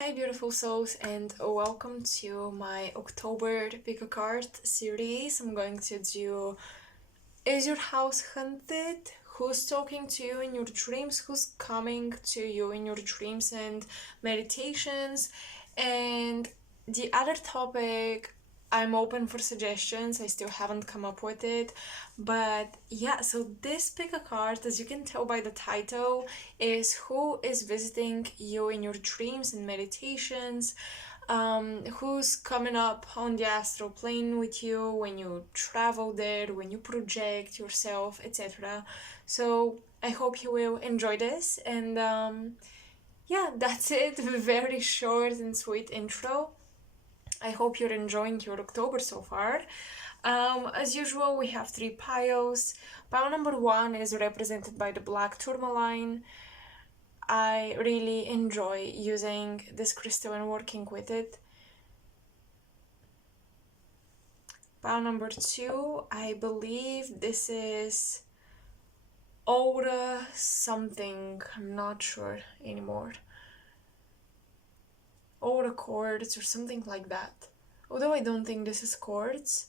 Hi beautiful souls, and welcome to my October Pick a Card series. I'm going to do Is Your House Haunted? Who's talking to you in your dreams? Who's coming to you in your dreams and meditations? And the other topic, I'm open for suggestions. I still haven't come up with it. But yeah, so this pick a card, as you can tell by the title, is who is visiting you in your dreams and meditations. Who's coming up on the astral plane with you when you travel there, when you project yourself, etc. So I hope you will enjoy this, and yeah, that's it. Very short and sweet intro. I hope you're enjoying your October so far. As usual, we have three piles. Pile number one is represented by the black tourmaline. I really enjoy using this crystal and working with it. Pile number two, I believe this is aura something, I'm not sure anymore. Aura quartz or something like that. Although I don't think this is quartz.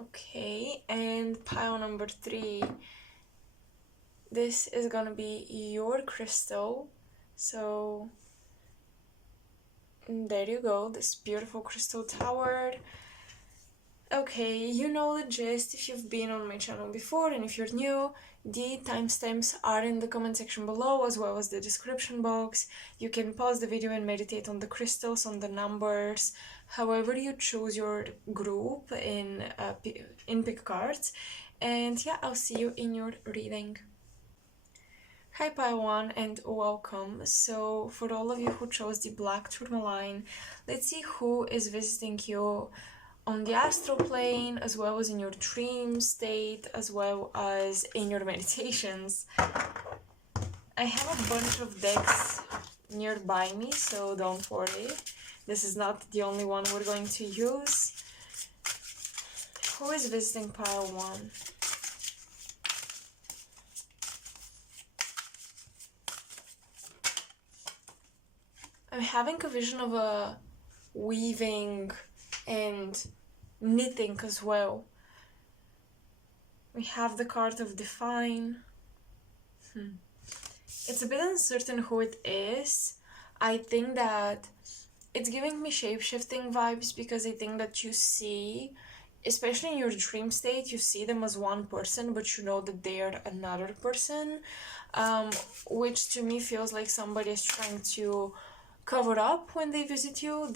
Okay, and pile number three, this is gonna be your crystal. So there you go, this beautiful crystal tower. Okay, you know the gist if you've been on my channel before, and if you're new, the timestamps are in the comment section below as well as the description box. You can pause the video and meditate on the crystals, on the numbers, however you choose your group in pick cards. And yeah, I'll see you in your reading. Hi pile 1 and welcome. So for all of you who chose the black tourmaline, let's see who is visiting you on the astral plane, as well as in your dream state, as well as in your meditations. I have a bunch of decks nearby me, so don't worry. This is not the only one we're going to use. Who is visiting pile 1? I'm having a vision of a weaving and knitting as well. We have the card of Define. It's a bit uncertain who it is. I think that it's giving me shape-shifting vibes because I think that you see, especially in your dream state, you see them as one person, but you know that they are another person, which to me feels like somebody is trying to cover up when they visit you.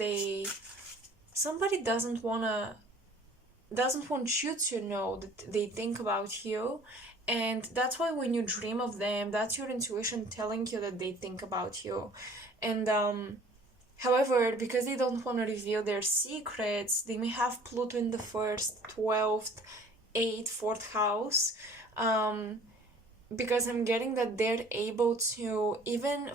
Somebody doesn't want you to know that they think about you, and that's why when you dream of them, that's your intuition telling you that they think about you. And however, because they don't want to reveal their secrets, they may have Pluto in the 1st, 12th, 8th, 4th house, because I'm getting that they're able to, even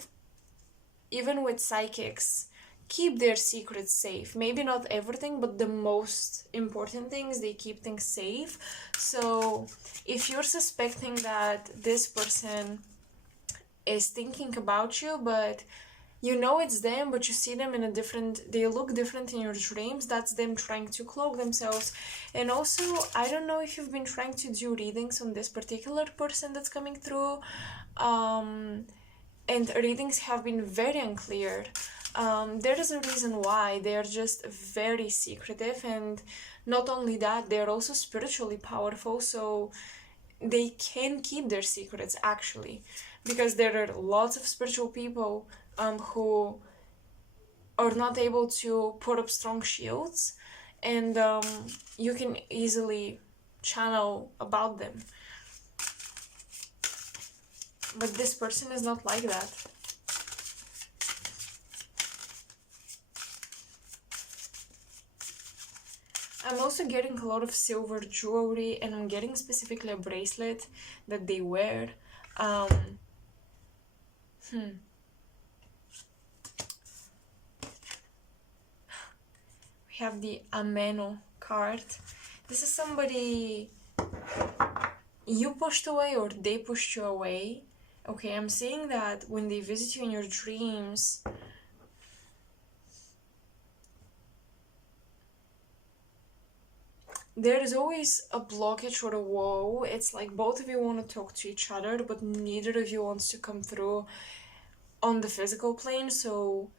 with psychics, keep their secrets safe. Maybe not everything, but the most important things, they keep things safe. So if you're suspecting that this person is thinking about you, but you know it's them, but you see them they look different in your dreams, that's them trying to cloak themselves. And also, I don't know if you've been trying to do readings on this particular person that's coming through, and readings have been very unclear. There is a reason why. They are just very secretive, and not only that, they are also spiritually powerful, so they can keep their secrets, actually, because there are lots of spiritual people who are not able to put up strong shields, and you can easily channel about them. But this person is not like that. I'm also getting a lot of silver jewelry, and I'm getting specifically a bracelet that they wear. We have the Ameno card. This is somebody you pushed away or they pushed you away. Okay, I'm seeing that when they visit you in your dreams, there is always a blockage or a wall. It's like both of you want to talk to each other, but neither of you wants to come through on the physical plane. So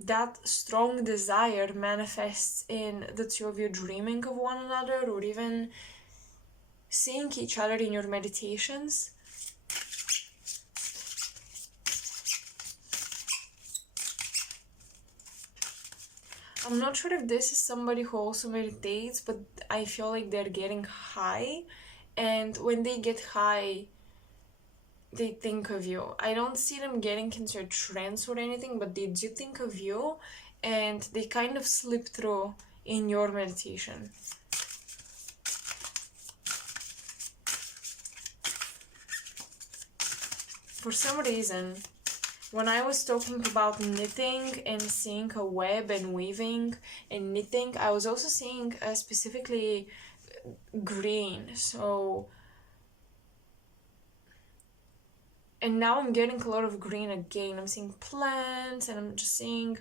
that strong desire manifests in the two of you dreaming of one another or even seeing each other in your meditations. I'm not sure if this is somebody who also meditates, but I feel like they're getting high, and when they get high, they think of you. I don't see them getting into a trance or anything, but they do think of you, and they kind of slip through in your meditation. For some reason, when I was talking about knitting and seeing a web and weaving and knitting, I was also seeing specifically green. So, and now I'm getting a lot of green again. I'm seeing plants and I'm just seeing,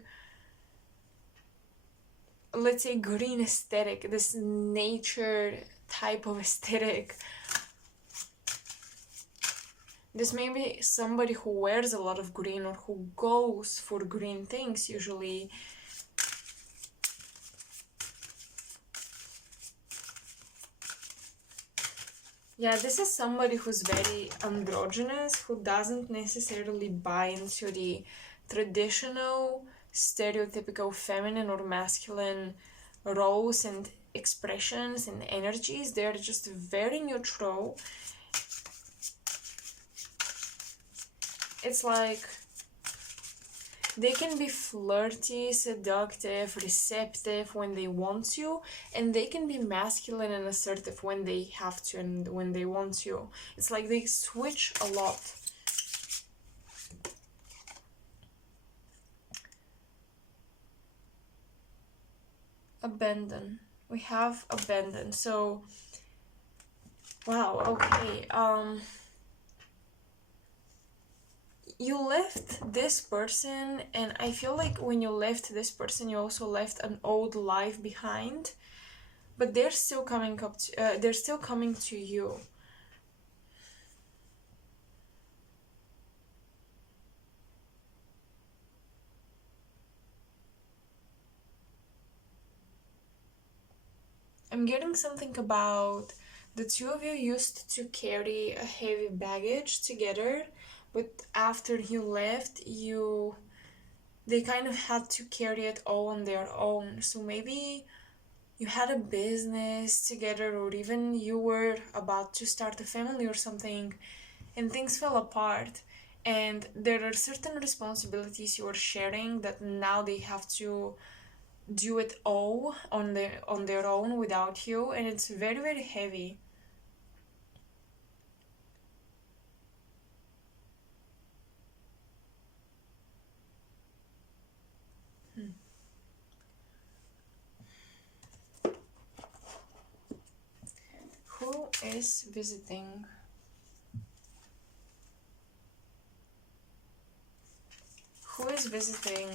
let's say, green aesthetic, this nature type of aesthetic. This may be somebody who wears a lot of green or who goes for green things usually. Yeah, this is somebody who's very androgynous, who doesn't necessarily buy into the traditional, stereotypical feminine or masculine roles and expressions and energies. They're just very neutral. It's like they can be flirty, seductive, receptive when they want to, and they can be masculine and assertive when they have to and when they want to. It's like they switch a lot. Abandon. We have abandon. So, wow, okay. You left this person, and I feel like when you left this person, you also left an old life behind, but they're still coming up to, they're still coming to you. I'm getting something about the two of you used to carry a heavy baggage together, but after you left, they kind of had to carry it all on their own. So maybe you had a business together, or even you were about to start a family or something, and things fell apart. And there are certain responsibilities you were sharing that now they have to do it all on their own without you, and it's very, very heavy. Who is visiting? Who is visiting?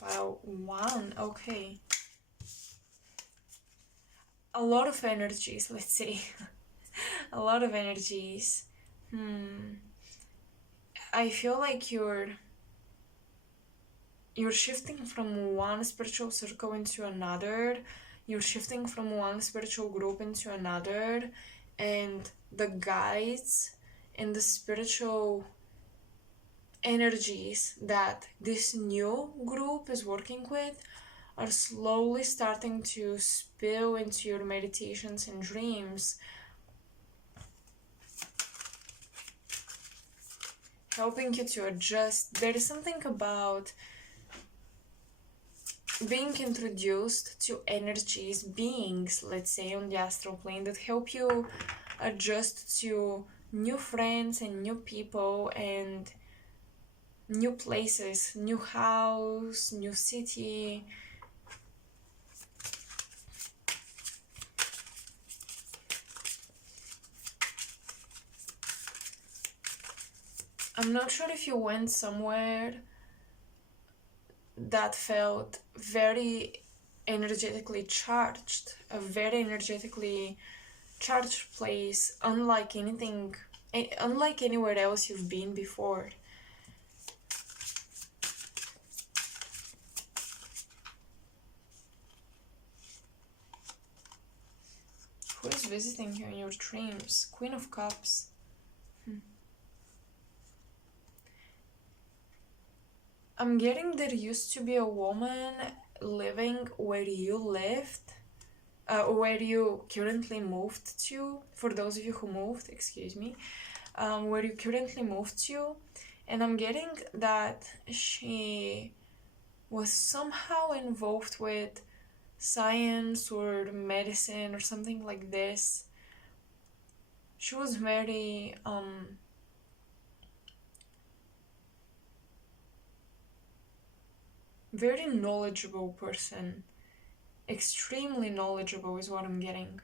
Wow, one, okay. A lot of energies, let's say. A lot of energies. I feel like you're shifting from one spiritual circle into another. You're shifting from one spiritual group into another, and the guides and the spiritual energies that this new group is working with are slowly starting to spill into your meditations and dreams, helping you to adjust. There is something about being introduced to energies, beings, let's say, on the astral plane that help you adjust to new friends and new people and new places, new house, new city. I'm not sure if you went somewhere that felt very energetically charged, a very energetically charged place, unlike anything, unlike anywhere else you've been before. Who is visiting you in your dreams? Queen of Cups. I'm getting there used to be a woman living where you lived, where you currently moved to, for those of you who moved, excuse me, where you currently moved to, and I'm getting that she was somehow involved with science or medicine or something like this. She was very knowledgeable person. Extremely knowledgeable is what I'm getting.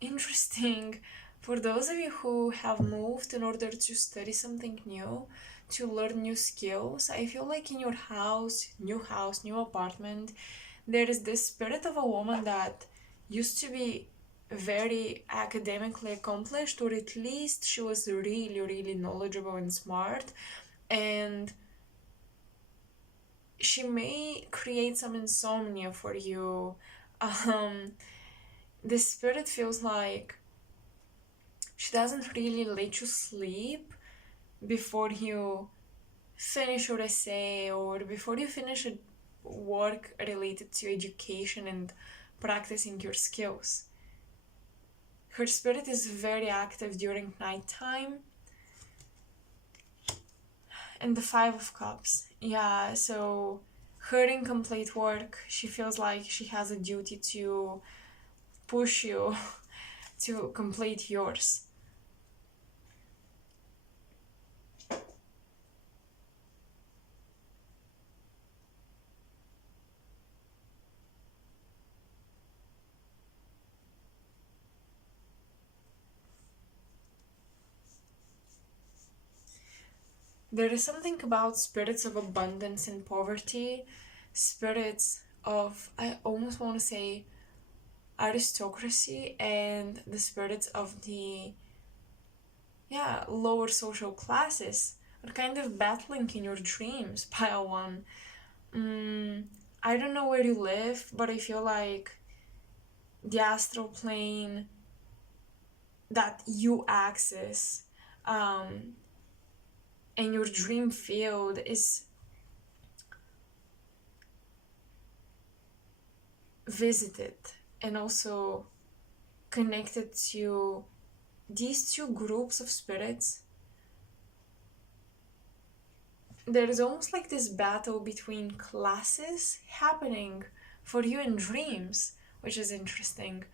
Interesting. For those of you who have moved in order to study something new, to learn new skills, I feel like in your house, new apartment, there is this spirit of a woman that used to be very academically accomplished, or at least she was really, really knowledgeable and smart, and she may create some insomnia for you. The spirit feels like she doesn't really let you sleep before you finish your essay or before you finish a work related to education and practicing your skills. Her spirit is very active during nighttime. And the Five of Cups. Yeah, so her incomplete work, she feels like she has a duty to push you to complete yours. There is something about spirits of abundance and poverty, spirits of, I almost want to say, aristocracy, and the spirits of the, lower social classes are kind of battling in your dreams, pile one. I don't know where you live, but I feel like the astral plane that you access, and your dream field is visited and also connected to these two groups of spirits. There is almost like this battle between classes happening for you in dreams, which is interesting.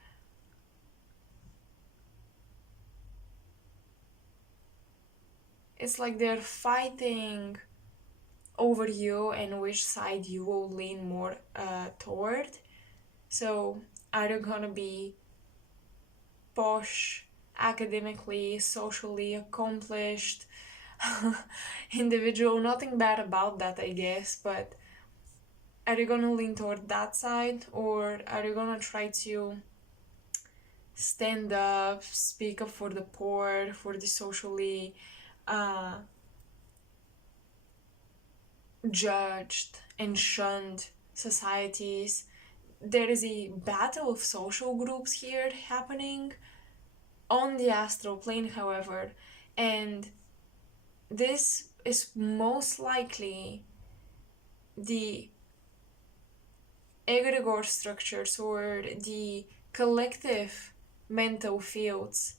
It's like they're fighting over you and which side you will lean more toward. So, are you gonna be posh, academically, socially accomplished individual? Nothing bad about that, I guess, but are you gonna lean toward that side, or are you gonna try to stand up, speak up for the poor, for the socially judged and shunned societies? There is a battle of social groups here happening on the astral plane, however, and this is most likely the egregore structures or the collective mental fields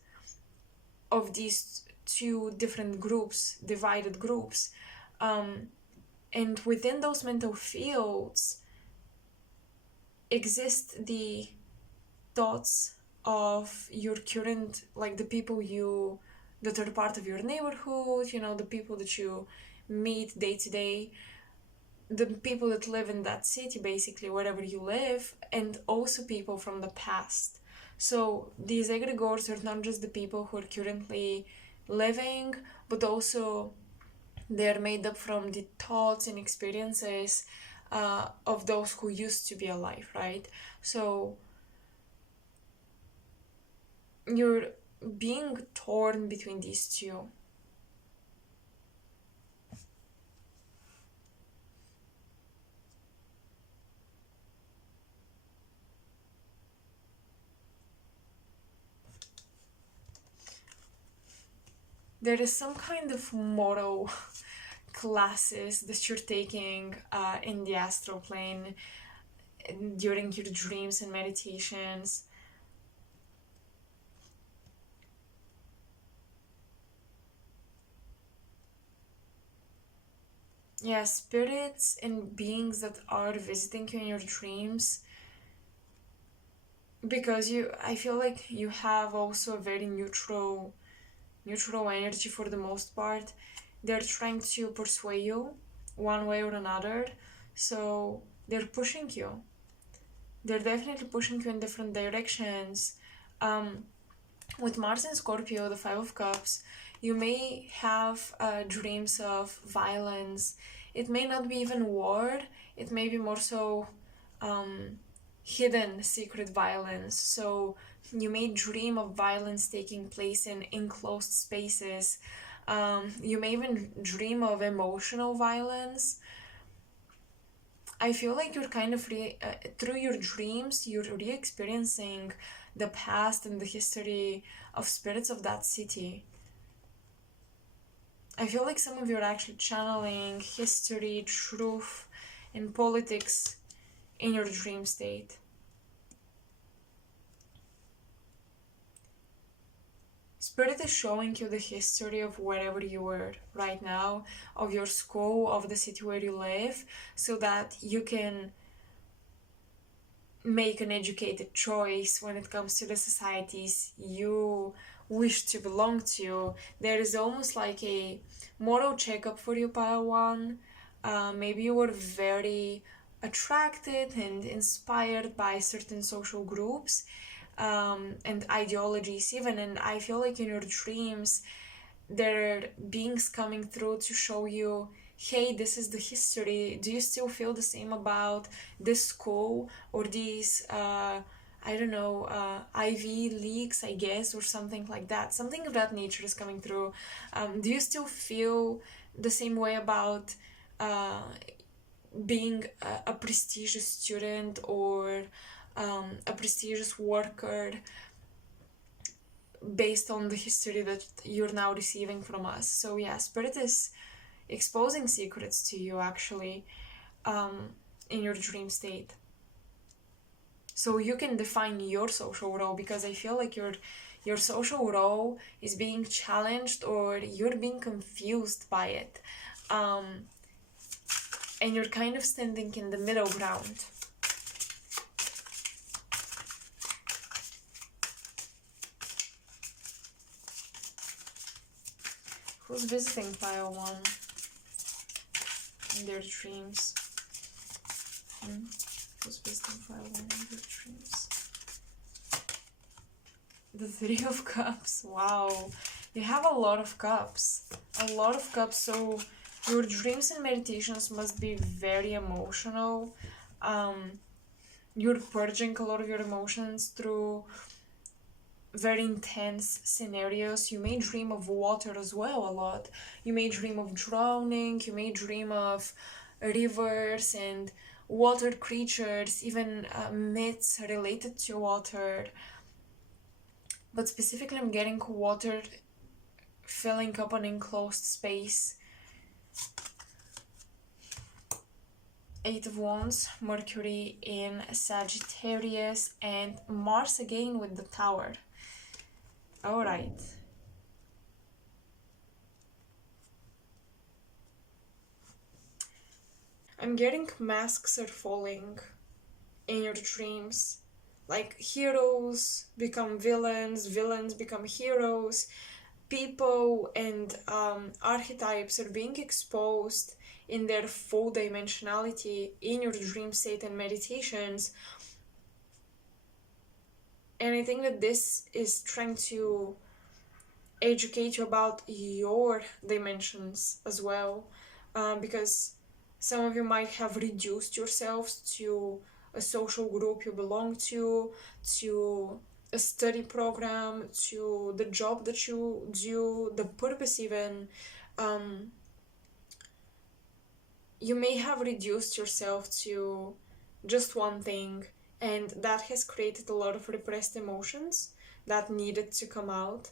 of these two different groups, divided groups. And within those mental fields exist the thoughts of your current, like the people that are part of your neighborhood, the people that you meet day to day, the people that live in that city, basically, wherever you live, and also people from the past. So these egregores are not just the people who are currently living, but also they're made up from the thoughts and experiences of those who used to be alive, right? So you're being torn between these two. There is some kind of moral classes that you're taking in the astral plane during your dreams and meditations. Yeah, spirits and beings that are visiting you in your dreams, because I feel like you have also a very neutral energy for the most part. They're trying to persuade you one way or another. So they're pushing you. They're definitely pushing you in different directions. Um, with Mars and Scorpio, the Five of Cups, you may have dreams of violence. It may not be even war, it may be more so um, hidden secret violence. So you may dream of violence taking place in enclosed spaces. You may even dream of emotional violence. I feel like you're kind of through your dreams, you're re-experiencing the past and the history of spirits of that city. I feel like some of you are actually channeling history, truth, and politics in your dream state. Spirit is showing you the history of wherever you are right now, of your school, of the city where you live, so that you can make an educated choice when it comes to the societies you wish to belong to. There is almost like a moral checkup for you, pile one. Maybe you were very attracted and inspired by certain social groups and ideologies even, and I feel like in your dreams there are beings coming through to show you, hey, this is the history. Do you still feel the same about this school or these I don't know, IV leaks, I guess, or something like that? Something of that nature is coming through. Do you still feel the same way about uh, being a prestigious student or a prestigious worker based on the history that you're now receiving from us? So yeah, spirit is exposing secrets to you actually in your dream state, so you can define your social role, because I feel like your social role is being challenged or you're being confused by it, um, and you're kind of standing in the middle ground. Who's visiting pile one in their dreams? Who's visiting pile one in their dreams? The Three of Cups. Wow. You have a lot of cups. A lot of cups. So your dreams and meditations must be very emotional. You're purging a lot of your emotions through very intense scenarios. You may dream of water as well a lot. You may dream of drowning. You may dream of rivers and water creatures, even myths related to water. But specifically, I'm getting water filling up an enclosed space. Eight of Wands, Mercury in Sagittarius, and Mars again with the Tower. Alright. I'm getting masks are falling in your dreams. Like heroes become villains, villains become heroes. People and archetypes are being exposed in their full dimensionality in your dream state and meditations. And I think that this is trying to educate you about your dimensions as well, because some of you might have reduced yourselves to a social group you belong to a study program, to the job that you do, the purpose even. Um, you may have reduced yourself to just one thing, and that has created a lot of repressed emotions that needed to come out.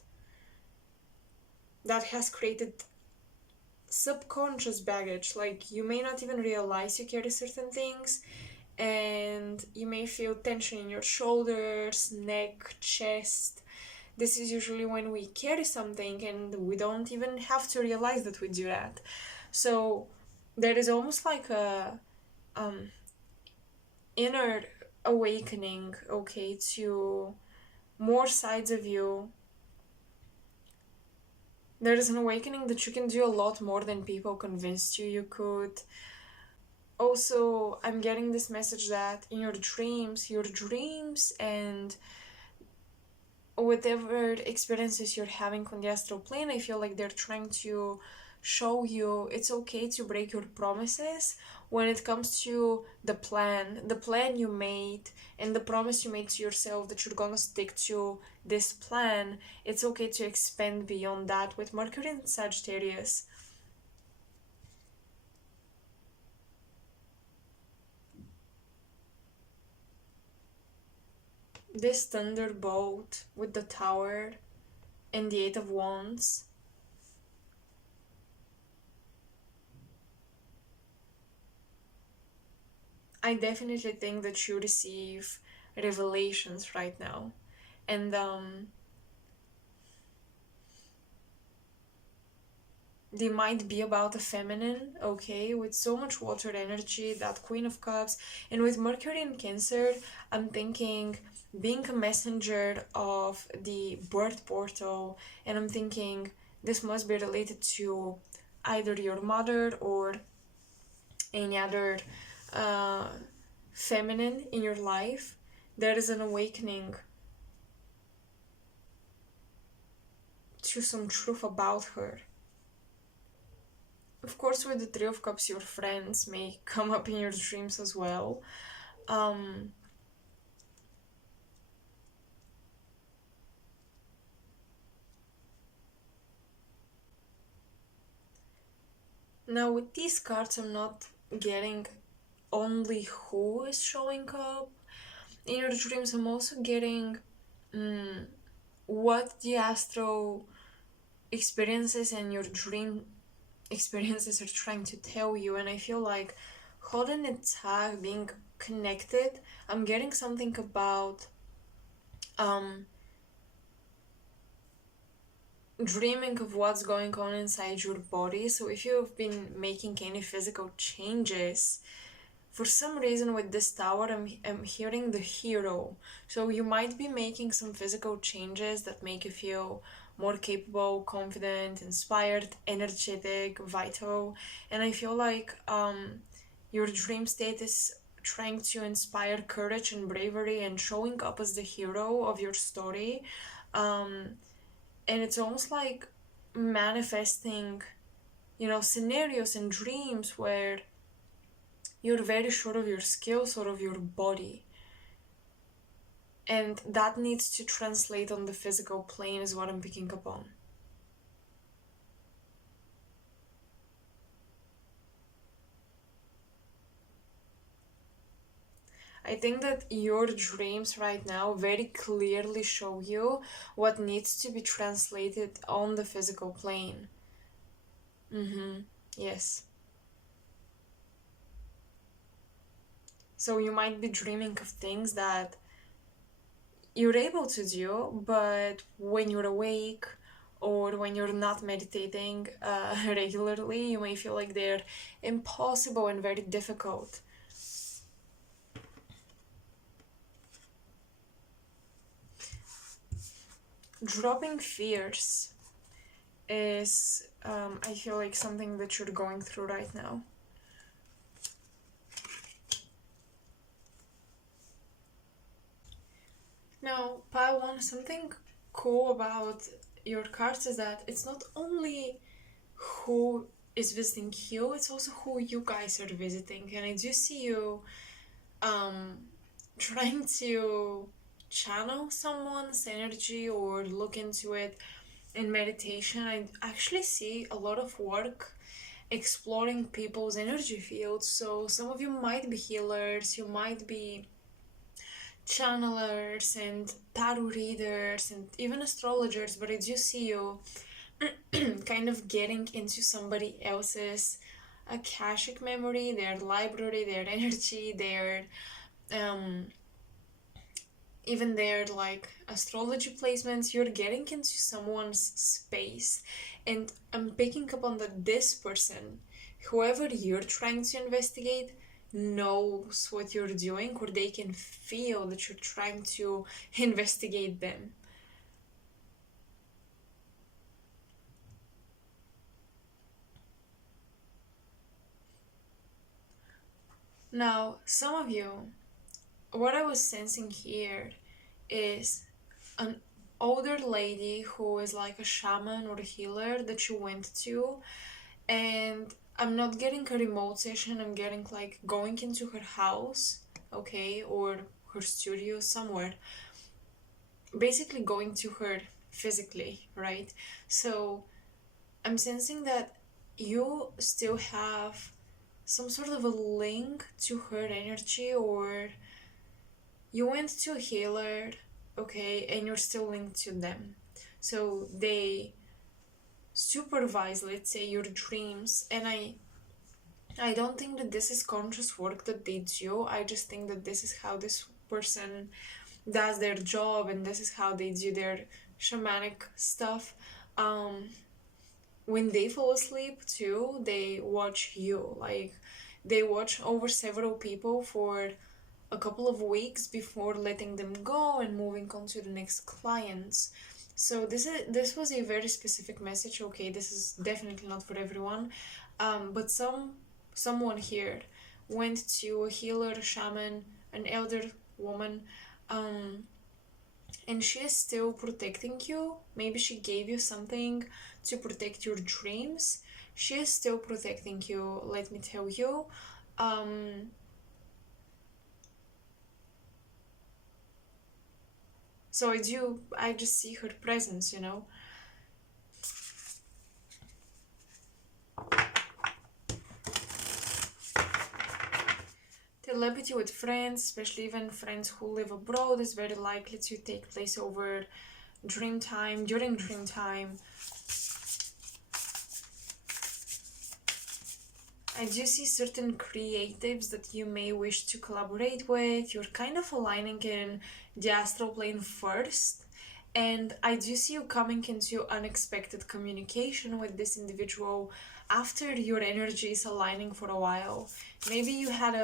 That has created subconscious baggage. Like, you may not even realize you carry certain things, and you may feel tension in your shoulders, neck, chest. This is usually when we carry something and we don't even have to realize that we do that. So there is almost like a um inner awakening, okay, to more sides of you. There is an awakening that you can do a lot more than people convinced you could. Also, I'm getting this message that in your dreams and whatever experiences you're having on the astral plane, I feel like they're trying to show you it's okay to break your promises when it comes to the plan you made, and the promise you made to yourself that you're gonna stick to this plan. It's okay to expand beyond that with Mercury and Sagittarius. This thunderbolt with the tower and the Eight of Wands, I definitely think that you receive revelations right now. And they might be about the feminine, okay, with so much water energy, that Queen of Cups. And with Mercury in Cancer, I'm thinking being a messenger of the birth portal, and I'm thinking this must be related to either your mother or any other uh, feminine in your life. There is an awakening to some truth about her. Of course, with the Three of Cups, your friends may come up in your dreams as well. Um, Now, with these cards, I'm not getting only who is showing up in your dreams, I'm also getting what the astral experiences and your dream experiences are trying to tell you. And I feel like holding a tag, being connected, I'm getting something about um dreaming of what's going on inside your body. So if you've been making any physical changes, for some reason with this tower, I'm hearing the hero. So you might be making some physical changes that make you feel more capable, confident, inspired, energetic, vital. And I feel like your dream state is trying to inspire courage and bravery and showing up as the hero of your story. Um, and it's almost like manifesting, scenarios and dreams where you're very sure of your skills or of your body, and that needs to translate on the physical plane is what I'm picking up on. I think that your dreams right now very clearly show you what needs to be translated on the physical plane. Yes. So you might be dreaming of things that you're able to do, but when you're awake or when you're not meditating regularly, you may feel like they're impossible and very difficult. Dropping fears is, I feel like, something that you're going through right now. Now, something cool about your cards is that it's not only who is visiting you, it's also who you guys are visiting. And I do see you um trying to channel someone's energy or look into it in meditation. I actually see a lot of work exploring people's energy fields. So some of you might be healers, you might be channelers and tarot readers and even astrologers, but I do see you kind of getting into somebody else's akashic memory, their library, their energy, their um even their like astrology placements. You're getting into someone's space, and I'm picking up on that this person, whoever you're trying to investigate, knows what you're doing, or they can feel that you're trying to investigate them. Now, some of you, what I was sensing here is an older lady who is like a shaman or a healer that you went to, and I'm not getting a remote session, I'm getting like going into her house, okay, or her studio somewhere, basically going to her physically, right? So I'm sensing that you still have some sort of a link to her energy, or you went to a healer, okay, and you're still linked to them. So they supervise, let's say, your dreams. And I don't think that this is conscious work that they do. I just think that this is how this person does their job, and this is how they do their shamanic stuff. When they fall asleep too, they watch you. Like, they watch over several people for a couple of weeks before letting them go and moving on to the next clients. So this was a very specific message. Okay, this is definitely not for everyone, but someone here went to a healer, a shaman, an elder woman, um, and she is still protecting you. Maybe she gave you something to protect your dreams. She is still protecting you, let me tell you. So I just see her presence, you know. Telepathy with friends, especially even friends who live abroad, is very likely to take place over dream time, during dream time. I do see certain creatives that you may wish to collaborate with. You're kind of aligning in the astral plane first. And I do see you coming into unexpected communication with this individual after your energy is aligning for a while. Maybe you had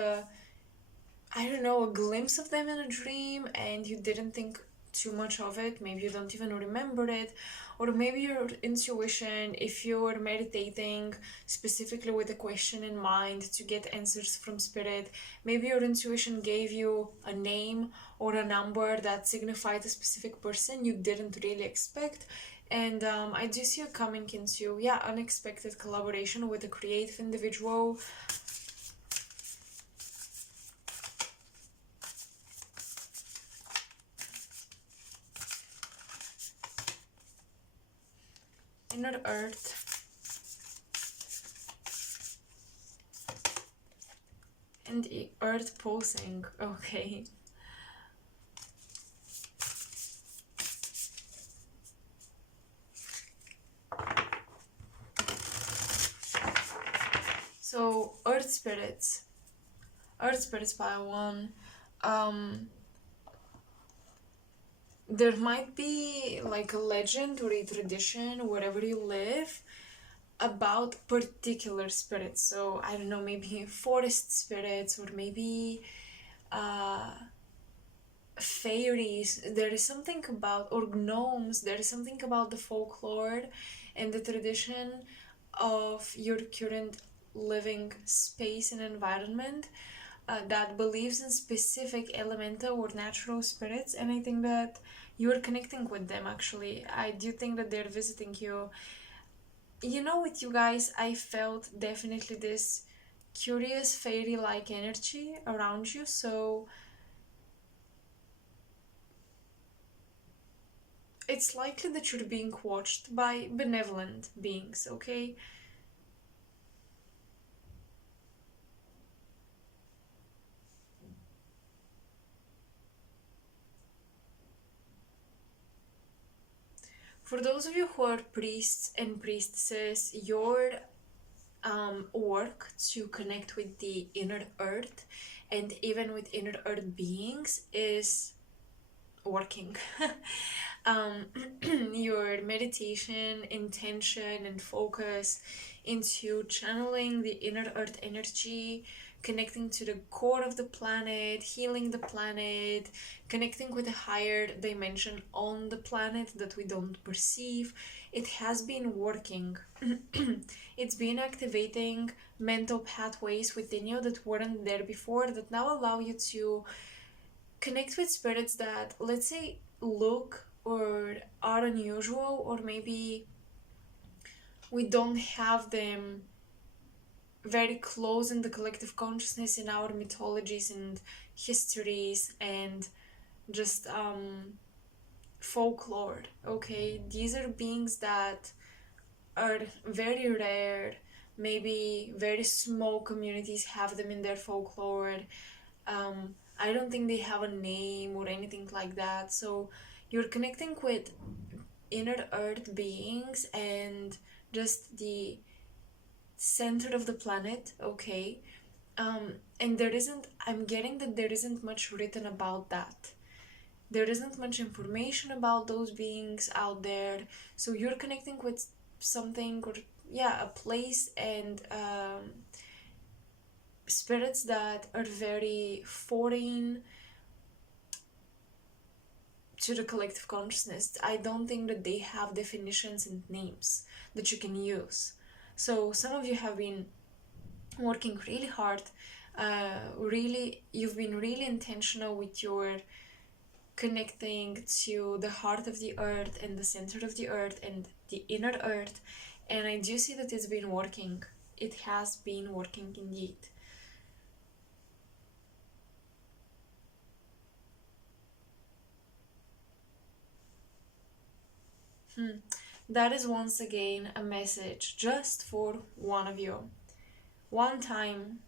I don't know, a glimpse of them in a dream and you didn't think too much of it. Maybe you don't even remember it. Or maybe your intuition, if you're meditating specifically with a question in mind to get answers from spirit, maybe your intuition gave you a name or a number that signified a specific person you didn't really expect. And I do see you coming into, unexpected collaboration with a creative individual. Inner earth. And the earth pulsing. Okay. So earth spirits. Earth spirits pile one. There might be like a legend or a tradition wherever you live about particular spirits. So I don't know, maybe forest spirits, or maybe fairies. There is something about, or gnomes, there is something about the folklore and the tradition of your current living space and environment that believes in specific elemental or natural spirits. And I think that you're connecting with them actually. I do think that they're visiting you. You know, with you guys, I felt definitely this curious fairy like energy around you. So it's likely that you're being watched by benevolent beings, okay? For those of you who are priests and priestesses, your work to connect with the inner earth and even with inner earth beings is working. um, your meditation, intention, and focus into channeling the inner earth energy, connecting to the core of the planet, healing the planet, connecting with a higher dimension on the planet that we don't perceive. It has been working. It's been activating mental pathways within you that weren't there before, that now allow you to connect with spirits that, let's say, look or are unusual, or maybe we don't have them very close in the collective consciousness in our mythologies and histories and just folklore. Okay, these are beings that are very rare. Maybe very small communities have them in their folklore. I don't think they have a name or anything like that. So you're connecting with inner earth beings and just the center of the planet, okay? And there isn't, I'm getting that there isn't much written about that. There isn't much information about those beings out there. So you're connecting with something, or yeah, a place and spirits that are very foreign to the collective consciousness. I don't think that they have definitions and names that you can use. So some of you have been working really hard. You've been really intentional with your connecting to the heart of the earth and the center of the earth and the inner earth. And I do see that it's been working. It has been working indeed. That is once again a message just for one of you. One time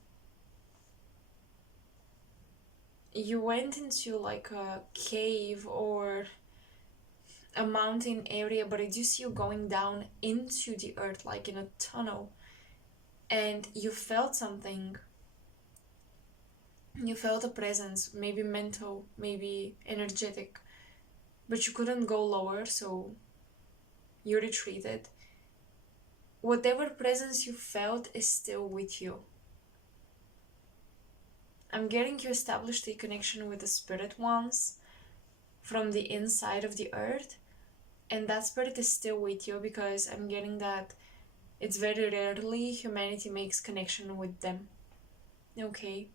you went into like a cave or a mountain area, but I do see you going down into the earth, like in a tunnel, and you felt something. You felt a presence, maybe mental, maybe energetic, but you couldn't go lower, so you retreated. Whatever presence you felt is still with you. I'm getting you established a connection with the spirit once from the inside of the earth, and that spirit is still with you, because I'm getting that it's very rarely humanity makes connection with them. Okay.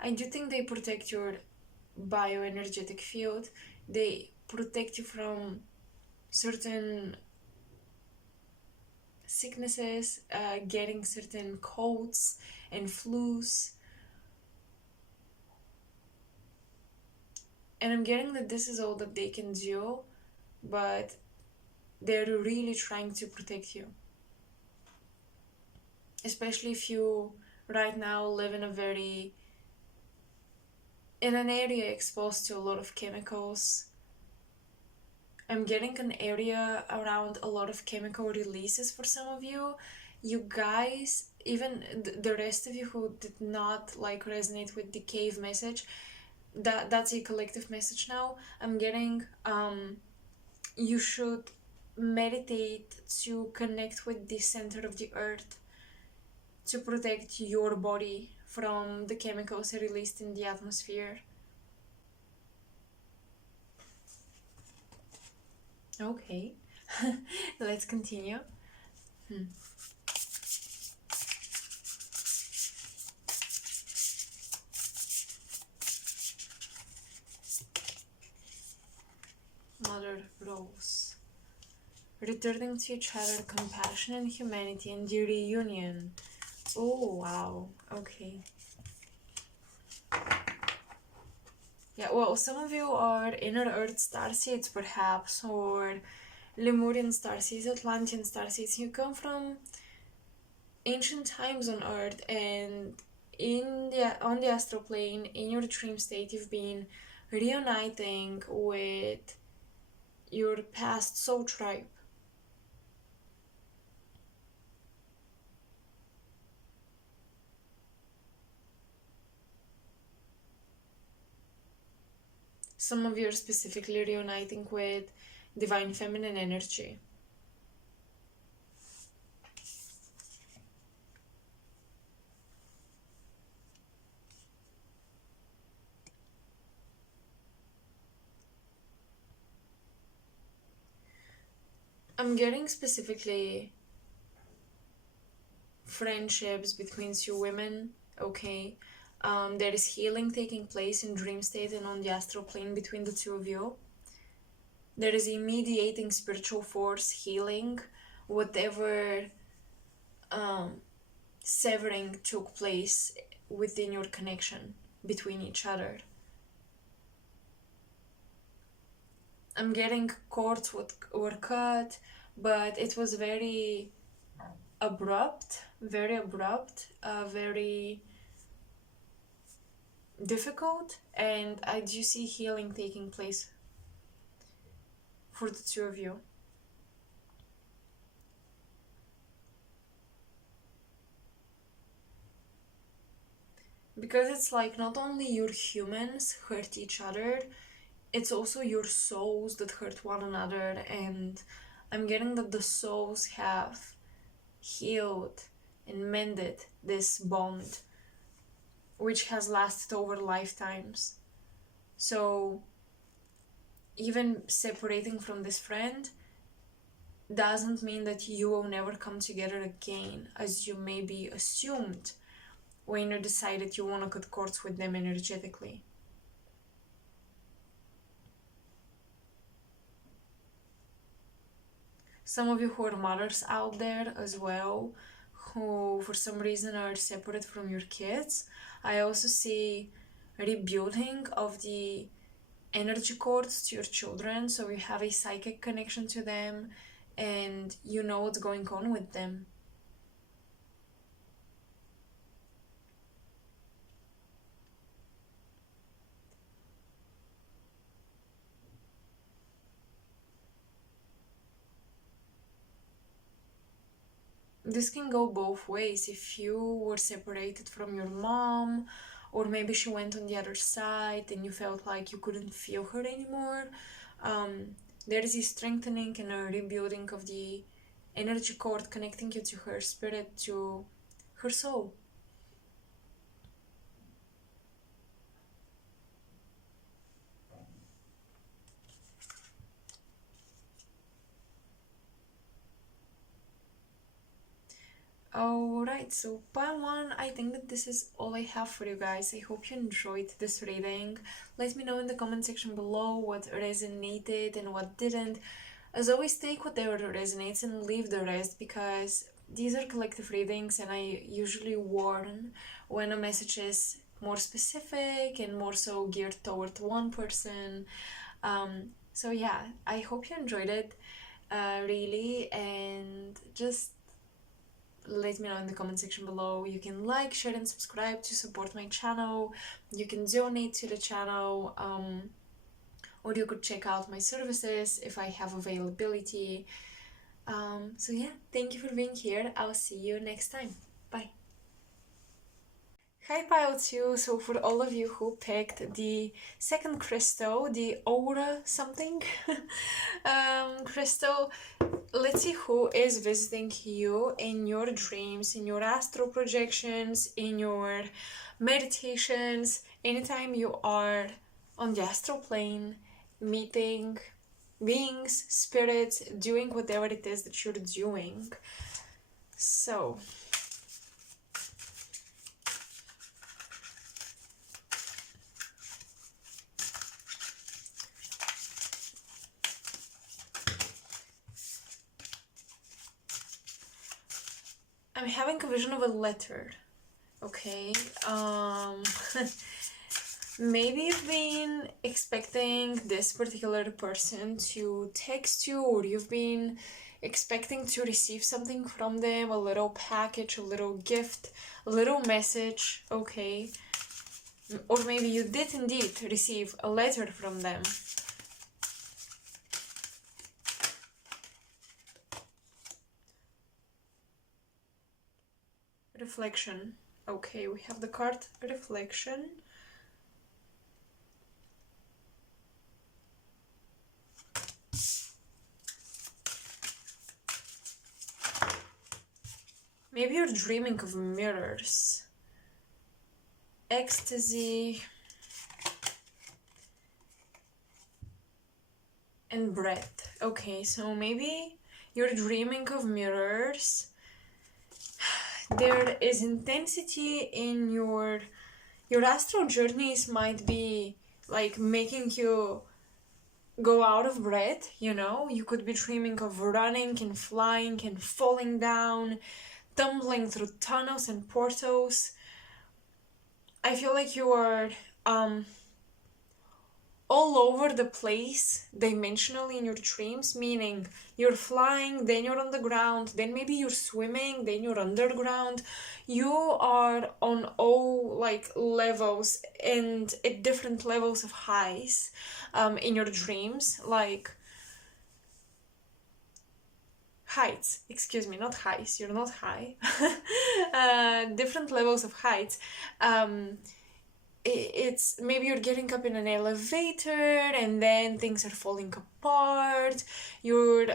I do think they protect your bioenergetic field. They protect you from certain sicknesses, getting certain colds and flus. And I'm getting that this is all that they can do, but they're really trying to protect you. Especially if you right now live in an area exposed to a lot of chemicals. I'm getting an area around a lot of chemical releases for some of you. You guys, even the rest of you who did not like resonate with the cave message, that's a collective message now. I'm getting you should meditate to connect with the center of the earth to protect your body from the chemicals released in the atmosphere. Okay, let's continue. Mother Rose. Returning to each other, compassion and humanity, and the reunion. Oh, wow. Okay. Yeah, well, some of you are inner Earth starseeds, perhaps, or Lemurian starseeds, Atlantean starseeds. You come from ancient times on Earth, and on the astral plane, in your dream state, you've been reuniting with your past soul tribe. Some of you are specifically reuniting with divine feminine energy. I'm getting specifically friendships between two women, okay? There is healing taking place in dream state and on the astral plane between the two of you. There is a mediating spiritual force healing whatever severing took place within your connection between each other. I'm getting cords were cut, but it was very abrupt, very difficult, and I do see healing taking place for the two of you. Because it's like not only your humans hurt each other, it's also your souls that hurt one another, and I'm getting that the souls have healed and mended this bond, which has lasted over lifetimes. So even separating from this friend doesn't mean that you will never come together again, as you maybe assumed when you decided you want to cut cords with them energetically. Some of you who are mothers out there as well, who for some reason are separate from your kids, I also see rebuilding of the energy cords to your children, so you have a psychic connection to them and you know what's going on with them. This can go both ways. If you were separated from your mom, or maybe she went on the other side and you felt like you couldn't feel her anymore, there is a strengthening and a rebuilding of the energy cord connecting you to her spirit, to her soul. Alright, so pile one, I think that this is all I have for you guys. I hope you enjoyed this reading. Let me know in the comment section below what resonated and what didn't. As always, take whatever resonates and leave the rest, because these are collective readings and I usually warn when a message is more specific and more so geared toward one person. So yeah, I hope you enjoyed it, really, and just let me know in the comment section below. You can like, share and subscribe to support my channel. You can donate to the channel, or you could check out my services if I have availability. So yeah, thank you for being here. I'll see you next time. Bye. Hi Pile 2, so for all of you who picked the second crystal, the aura something crystal, let's see who is visiting you in your dreams, in your astral projections, in your meditations, anytime you are on the astral plane, meeting beings, spirits, doing whatever it is that you're doing. So I'm having a vision of a letter. Okay. Maybe you've been expecting this particular person to text you, or you've been expecting to receive something from them, a little package, a little gift, a little message, okay? Or maybe you did indeed receive a letter from them. Reflection. Okay, we have the card Reflection. Maybe you're dreaming of mirrors. Ecstasy. And breath. Okay, so maybe you're dreaming of mirrors. There is intensity in your astral journeys might be like making you go out of breath, you know? You could be dreaming of running and flying and falling down, tumbling through tunnels and portals. I feel like you are all over the place dimensionally in your dreams, meaning you're flying, then you're on the ground, then maybe you're swimming, then you're underground. You are on all like levels and at different levels of highs in your dreams, like heights, excuse me, not highs, you're not high. Different levels of heights. It's maybe you're getting up in an elevator and then things are falling apart. You're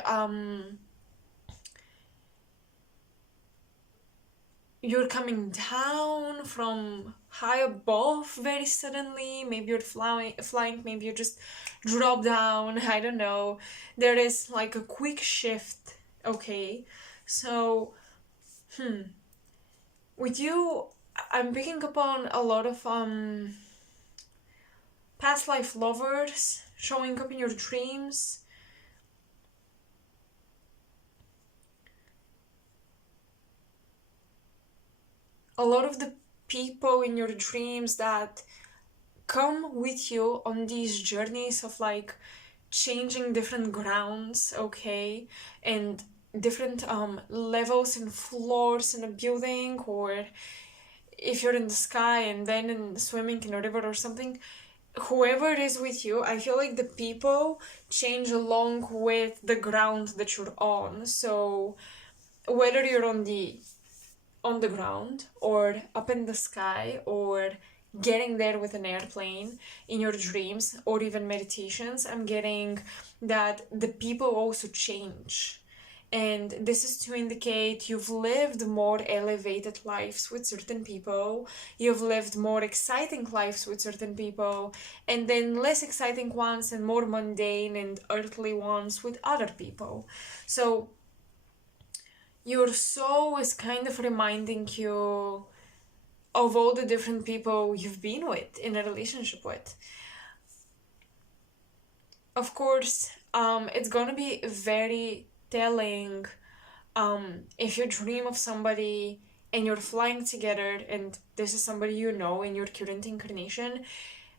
coming down from high above very suddenly. Maybe you're flying, maybe you just drop down. I don't know. There is like a quick shift. Okay, so with you, I'm picking up on a lot of past life lovers showing up in your dreams. A lot of the people in your dreams that come with you on these journeys of like changing different grounds, okay, and different levels and floors in a building, or if you're in the sky and then in swimming in a river or something, whoever is with you, I feel like the people change along with the ground that you're on. So whether you're on the ground or up in the sky or getting there with an airplane in your dreams or even meditations, I'm getting that the people also change. And this is to indicate you've lived more elevated lives with certain people, you've lived more exciting lives with certain people, and then less exciting ones and more mundane and earthly ones with other people. So your soul is kind of reminding you of all the different people you've been with, in a relationship with. Of course, it's gonna be very telling if you dream of somebody and you're flying together and this is somebody you know in your current incarnation,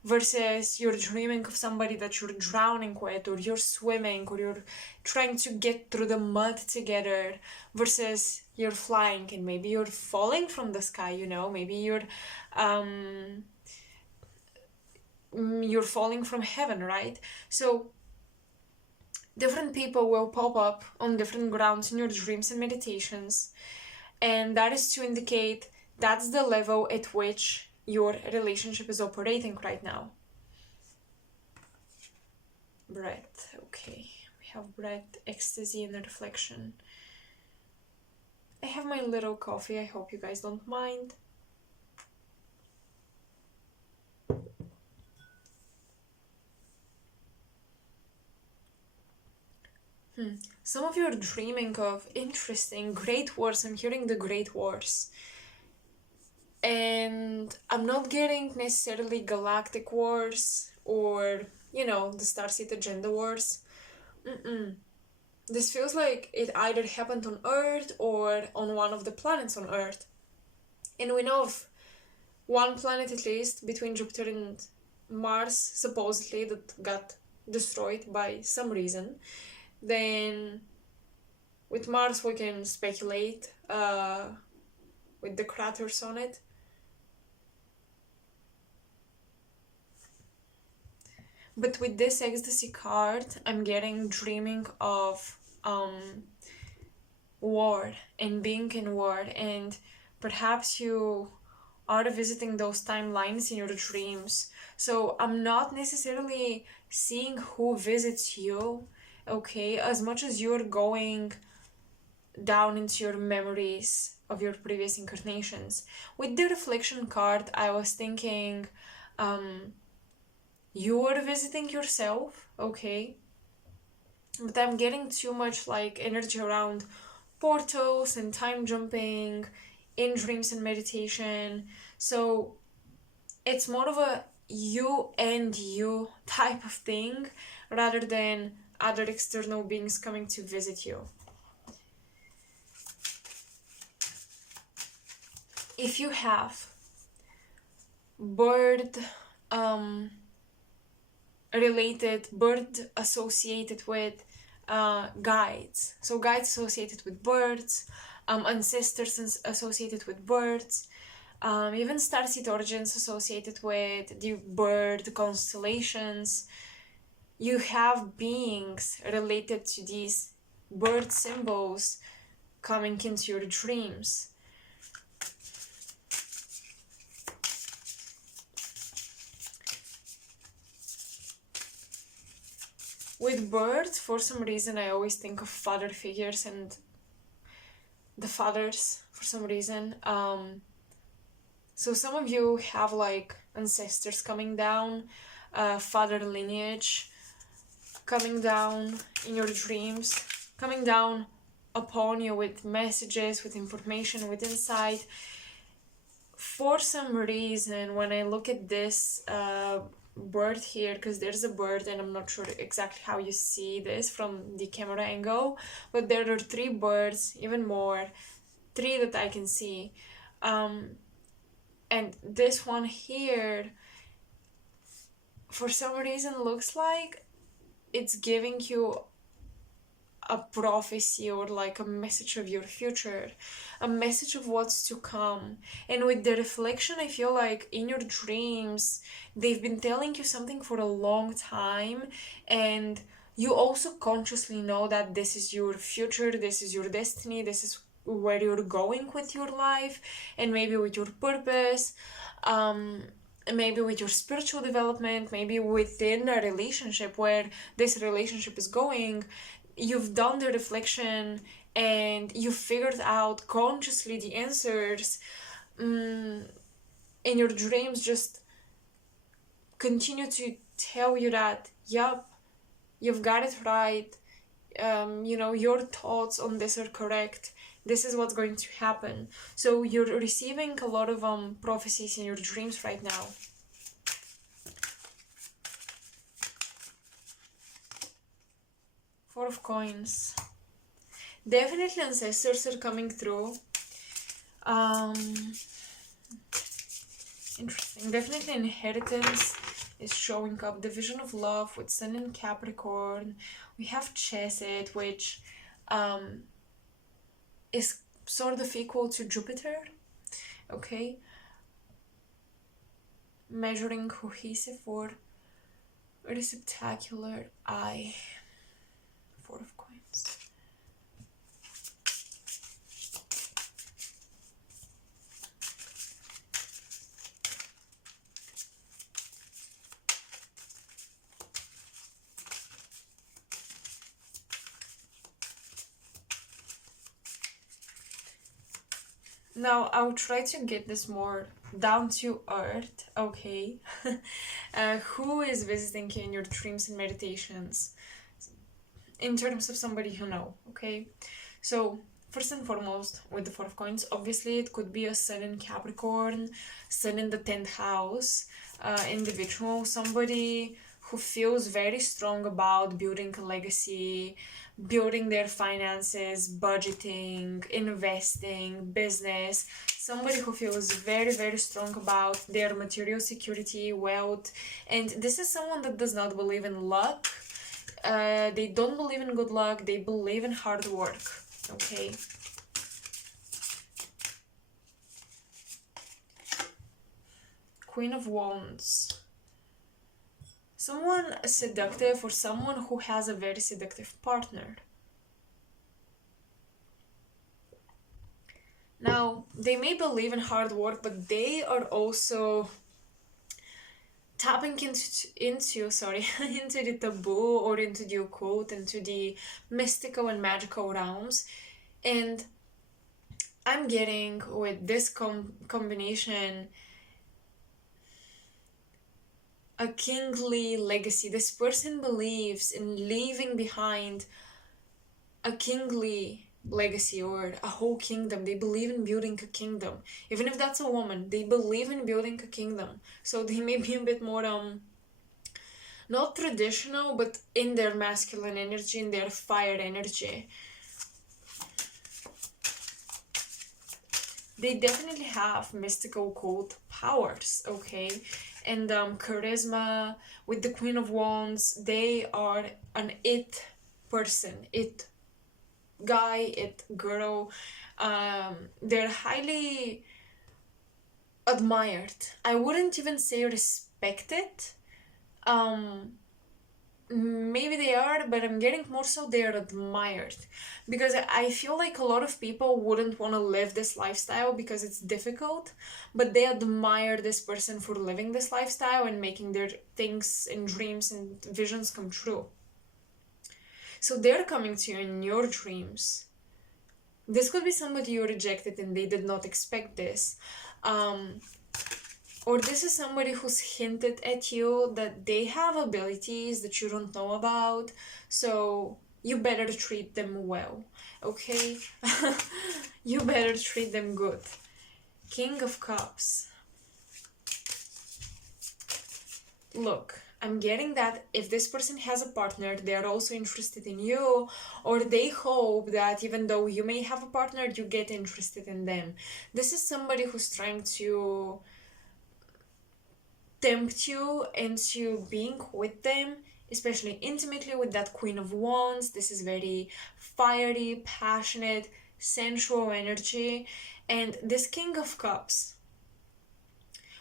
versus you're dreaming of somebody that you're drowning with, or you're swimming, or you're trying to get through the mud together, versus you're flying and maybe you're falling from the sky, you know, maybe you're falling from heaven, right? So different people will pop up on different grounds in your dreams and meditations, and that is to indicate that's the level at which your relationship is operating right now. Breath, okay. We have breath, ecstasy, and reflection. I have my little coffee, I hope you guys don't mind. Some of you are dreaming of interesting great wars. I'm hearing the great wars. And I'm not getting necessarily galactic wars or, you know, the Starseed agenda wars. this feels like it either happened on Earth or on one of the planets on Earth. And we know of one planet at least between Jupiter and Mars, supposedly, that got destroyed by some reason. Then with Mars, we can speculate with the craters on it. But with this ecstasy card, I'm getting dreaming of war and being in war, and perhaps you are visiting those timelines in your dreams. So I'm not necessarily seeing who visits you, okay, as much as you're going down into your memories of your previous incarnations. With the reflection card, I was thinking you're visiting yourself, okay, but I'm getting too much like energy around portals and time jumping in dreams and meditation. So it's more of a you and you type of thing rather than other external beings coming to visit you. If you have bird associated with guides, so guides associated with birds, ancestors associated with birds, even starseed origins associated with the bird constellations, you have beings related to these bird symbols coming into your dreams. With birds, for some reason, I always think of father figures and the fathers for some reason. So some of you have like ancestors coming down, father lineage coming down in your dreams, coming down upon you with messages, with information, with insight. For some reason, when I look at this bird here, because there's a bird and I'm not sure exactly how you see this from the camera angle, but there are 3 birds, even more, 3 that I can see. And this one here, for some reason, looks like it's giving you a prophecy or like a message of your future, a message of what's to come. And with the reflection, I feel like in your dreams, they've been telling you something for a long time, and you also consciously know that this is your future, this is your destiny, this is where you're going with your life, and maybe with your purpose, maybe with your spiritual development, maybe within a relationship where this relationship is going. You've done the reflection and you figured out consciously the answers. In your dreams just continue to tell you that, yep, you've got it right. Your thoughts on this are correct. This is what's going to happen. So you're receiving a lot of prophecies in your dreams right now. Four of Coins. Definitely ancestors are coming through. Interesting. Definitely inheritance is showing up. The vision of love with Sun in Capricorn. We have Chesed, which is sort of equal to Jupiter. Okay. Measuring cohesive for receptacular eye. Four of Coins. Now, I'll try to get this more down to earth, okay? Who is visiting you in your dreams and meditations? In terms of somebody you know, okay? So, first and foremost, with the Four of Coins, obviously it could be a Sun in Capricorn, Sun in the 10th house, individual, somebody who feels very strong about building a legacy, building their finances, budgeting, investing, business. Somebody who feels very, very strong about their material security, wealth. And this is someone that does not believe in luck. They don't believe in good luck. They believe in hard work. Okay. Queen of Wands. Someone seductive, or someone who has a very seductive partner. Now, they may believe in hard work, but they are also tapping into into the taboo, or into the occult, into the mystical and magical realms. And I'm getting with this combination a kingly legacy. This person believes in leaving behind a kingly legacy, or a whole kingdom. They believe in building a kingdom. Even if that's a woman, they believe in building a kingdom. So they may be a bit more not traditional, but in their masculine energy, in their fire energy. They definitely have mystical occult powers, okay? And charisma. With the Queen of Wands, they are an it person, it guy, it girl. They're highly admired. I wouldn't even say respected. Maybe they are, but I'm getting more so they're admired, because I feel like a lot of people wouldn't want to live this lifestyle because it's difficult, but they admire this person for living this lifestyle and making their things and dreams and visions come true. So they're coming to you in your dreams. This could be somebody you rejected and they did not expect this. Or this is somebody who's hinted at you that they have abilities that you don't know about, so you better treat them well, okay? You better treat them good. King of Cups. Look, I'm getting that if this person has a partner, they are also interested in you, or they hope that even though you may have a partner, you get interested in them. This is somebody who's trying to tempt you into being with them, especially intimately, with that Queen of Wands. This is very fiery, passionate, sensual energy. And this King of Cups,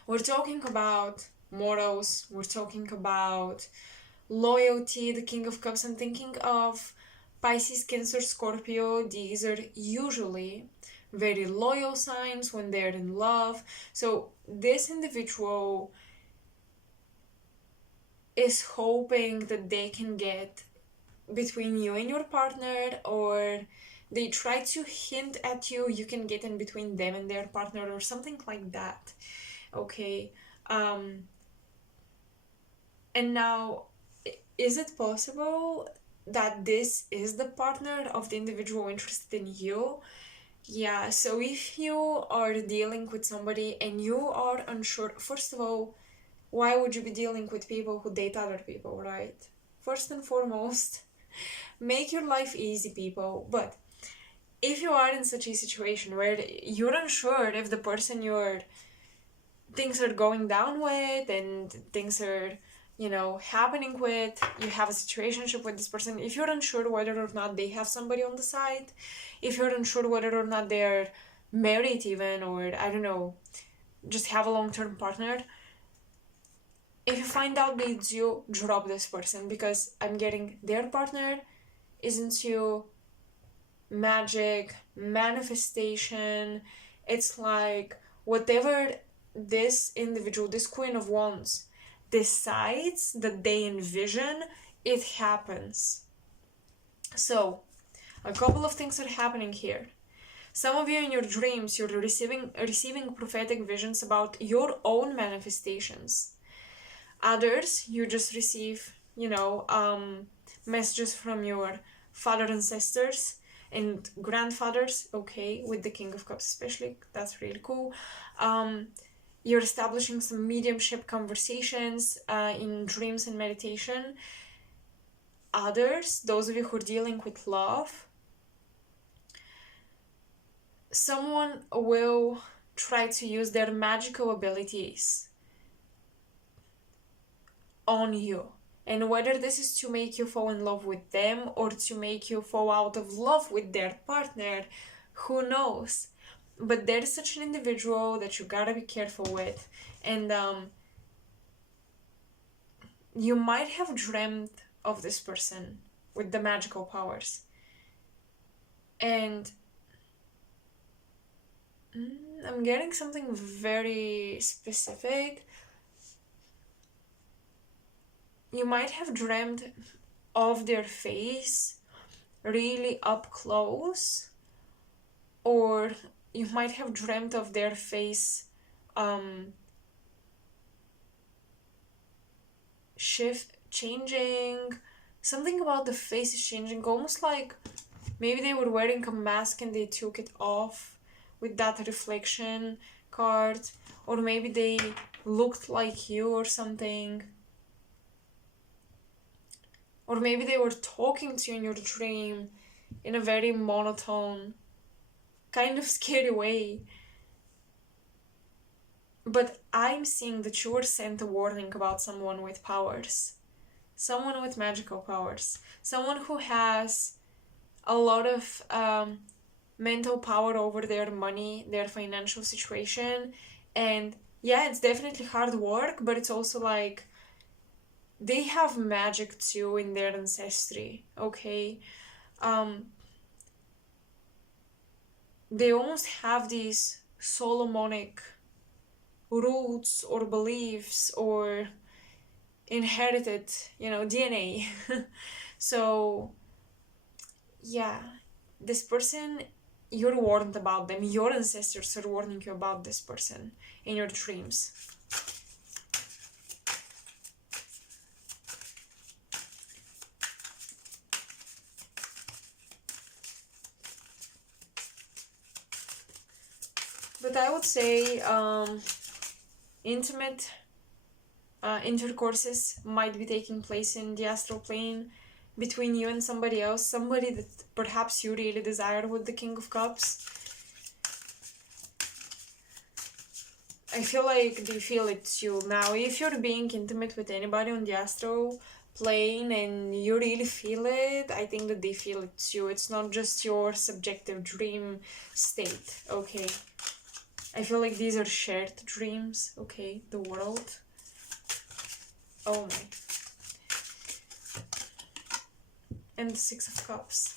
we're talking about morals, we're talking about loyalty. The King of Cups, I'm thinking of Pisces, Cancer, Scorpio. These are usually very loyal signs when they're in love. So this individual is hoping that they can get between you and your partner, or they try to hint at you, you can get in between them and their partner, or something like that, okay? And now, is it possible that this is the partner of the individual interested in you? Yeah, so if you are dealing with somebody and you are unsure, first of all, why would you be dealing with people who date other people, right? First and foremost, make your life easy, people. But if you are in such a situation where you're unsure if the person things are going down with, and things are, happening with, you have a situationship with this person, if you're unsure whether or not they have somebody on the side, if you're unsure whether or not they're married even, or I don't know, just have a long-term partner, if you find out they do, drop this person, because I'm getting their partner is into magic, manifestation. It's like whatever this individual, this Queen of Wands, decides that they envision, it happens. So, a couple of things are happening here. Some of you in your dreams, you're receiving prophetic visions about your own manifestations. Others, you just receive, messages from your father and sisters and grandfathers, okay, with the King of Cups especially. That's really cool. you're establishing some mediumship conversations in dreams and meditation. Others, those of you who are dealing with love, someone will try to use their magical abilities on you. And whether this is to make you fall in love with them or to make you fall out of love with their partner, who knows? But there's such an individual that you gotta be careful with. And you might have dreamt of this person with the magical powers. And I'm getting something very specific. You might have dreamt of their face really up close, or you might have dreamt of their face changing. Something about the face is changing, almost like maybe they were wearing a mask and they took it off with that reflection card, or maybe they looked like you or something, or maybe they were talking to you in your dream in a very monotone, kind of scary way. But I'm seeing that you were sent a warning about someone with powers, someone with magical powers, someone who has a lot of mental power over their money, their financial situation. And yeah, it's definitely hard work, but it's also like they have magic too in their ancestry, okay? They almost have these Solomonic roots or beliefs or inherited, DNA. So yeah, this person, you're warned about them. Your ancestors are warning you about this person in your dreams. But I would say intimate intercourses might be taking place in the astral plane between you and somebody else, somebody that perhaps you really desire with the King of Cups. I feel like they feel it's you. Now, if you're being intimate with anybody on the astral plane and you really feel it, I think that they feel it's you. It's not just your subjective dream state, okay? I feel like these are shared dreams, okay? The world. Oh my. And the Six of Cups.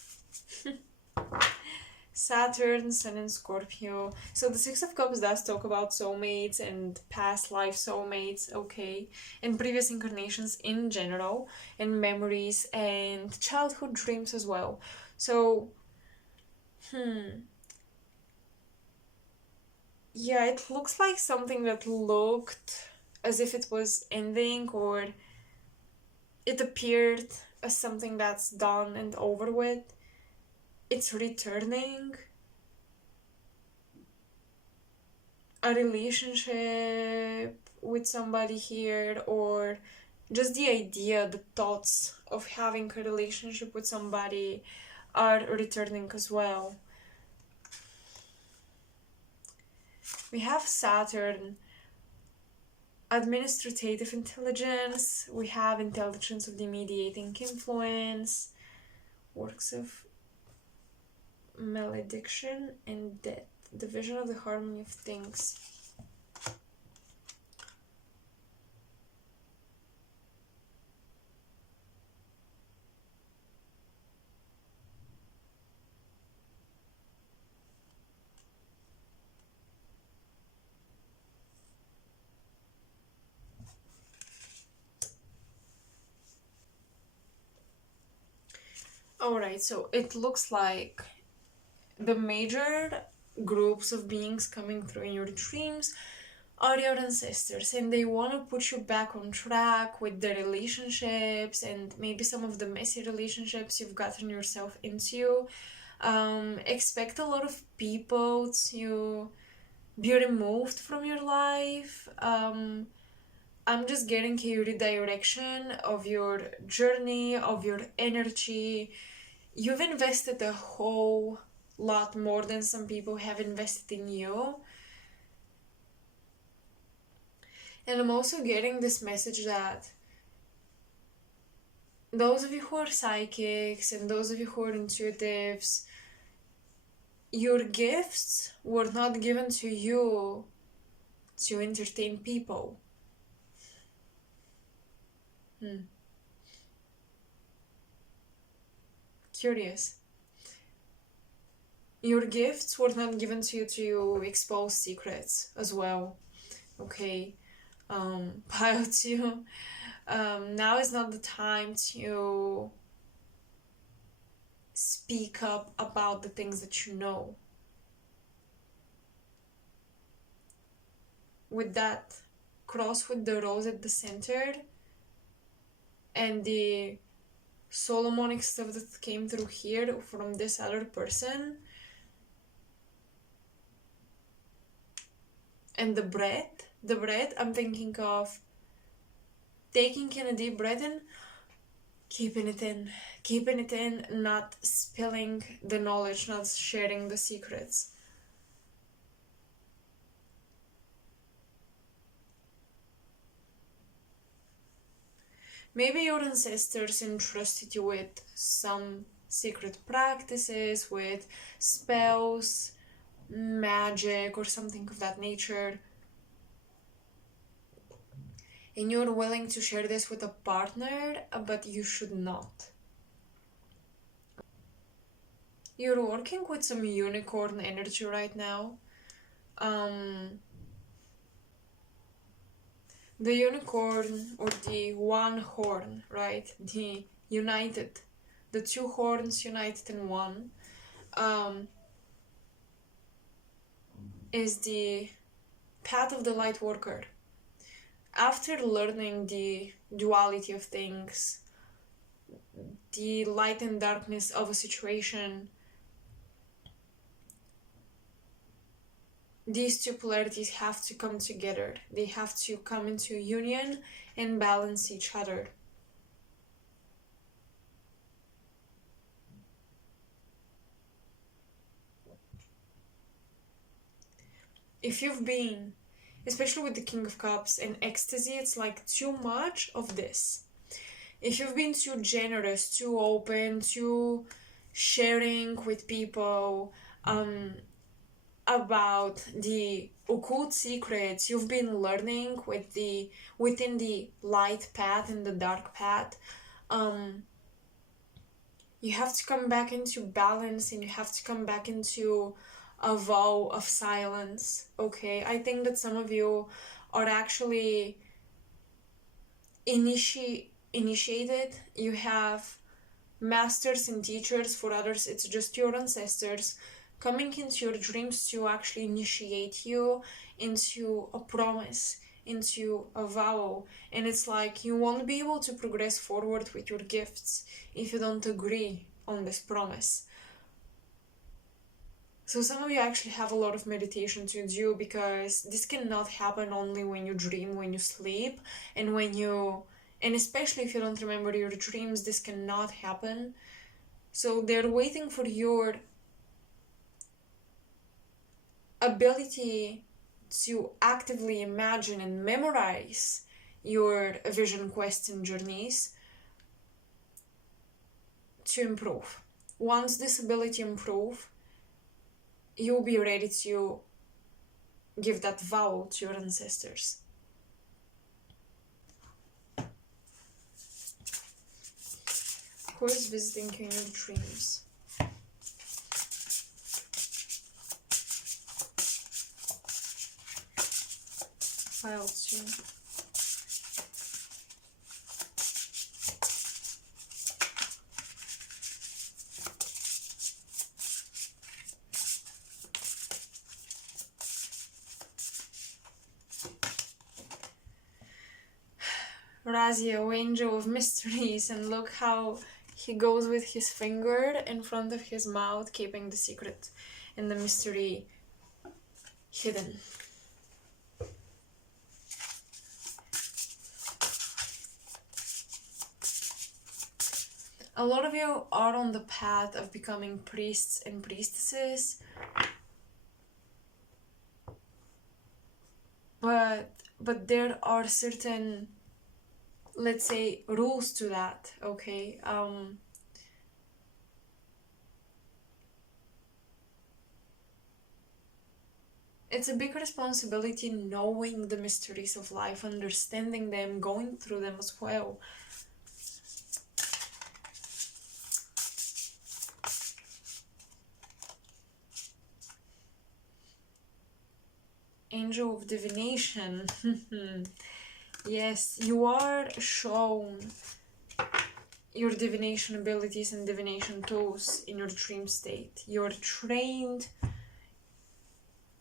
Saturn, Sun and Scorpio. So the Six of Cups does talk about soulmates and past life soulmates, okay? And previous incarnations in general, and memories and childhood dreams as well. So, yeah, it looks like something that looked as if it was ending, or it appeared as something that's done and over with. It's returning. A relationship with somebody here, or just the idea, the thoughts of having a relationship with somebody are returning as well. We have Saturn, administrative intelligence, we have intelligence of the mediating influence, works of malediction and death, the vision of the harmony of things. Alright, so it looks like the major groups of beings coming through in your dreams are your ancestors, and they want to put you back on track with the relationships and maybe some of the messy relationships you've gotten yourself into. Expect a lot of people to be removed from your life. I'm just getting a redirection of your journey, of your energy. You've invested a whole lot more than some people have invested in you. And I'm also getting this message that those of you who are psychics and those of you who are intuitives, your gifts were not given to you to entertain people. Curious. Your gifts were not given to you to expose secrets as well. Okay. Pile 2. Now is not the time to speak up about the things that you know. With that cross with the rose at the center and the Solomonic stuff that came through here from this other person, and the breath, I'm thinking of taking in a deep breath and keeping it in, not spilling the knowledge, not sharing the secrets. Maybe your ancestors entrusted you with some secret practices, with spells, magic, or something of that nature. And you're willing to share this with a partner, but you should not. You're working with some unicorn energy right now. The unicorn, or the one horn, right? The united, the two horns united in one, is the path of the light worker. After learning the duality of things, the light and darkness of a situation, these two polarities have to come together. They have to come into union and balance each other. If you've been, especially with the King of Cups and ecstasy, it's like too much of this. If you've been too generous, too open, too sharing with people, about the occult secrets you've been learning within the light path and the dark path, you have to come back into balance, and you have to come back into a vow of silence. Okay, I think that some of you are actually initiated. You have masters and teachers. For others, it's just your ancestors coming into your dreams to actually initiate you into a promise, into a vow. And it's like you won't be able to progress forward with your gifts if you don't agree on this promise. So some of you actually have a lot of meditation to do, because this cannot happen only when you dream, when you sleep, and especially if you don't remember your dreams, this cannot happen. So they're waiting for your ability to actively imagine and memorize your vision quests and journeys to improve. Once this ability improves, you'll be ready to give that vow to your ancestors. Who is visiting you in your dreams? Pile 2. Razio, angel of mysteries, and look how he goes with his finger in front of his mouth, keeping the secret and the mystery hidden. A lot of you are on the path of becoming priests and priestesses, but there are certain, let's say, rules to that, okay? It's a big responsibility knowing the mysteries of life, understanding them, going through them as well. Angel of divination. Yes, you are shown your divination abilities and divination tools in your dream state. You're trained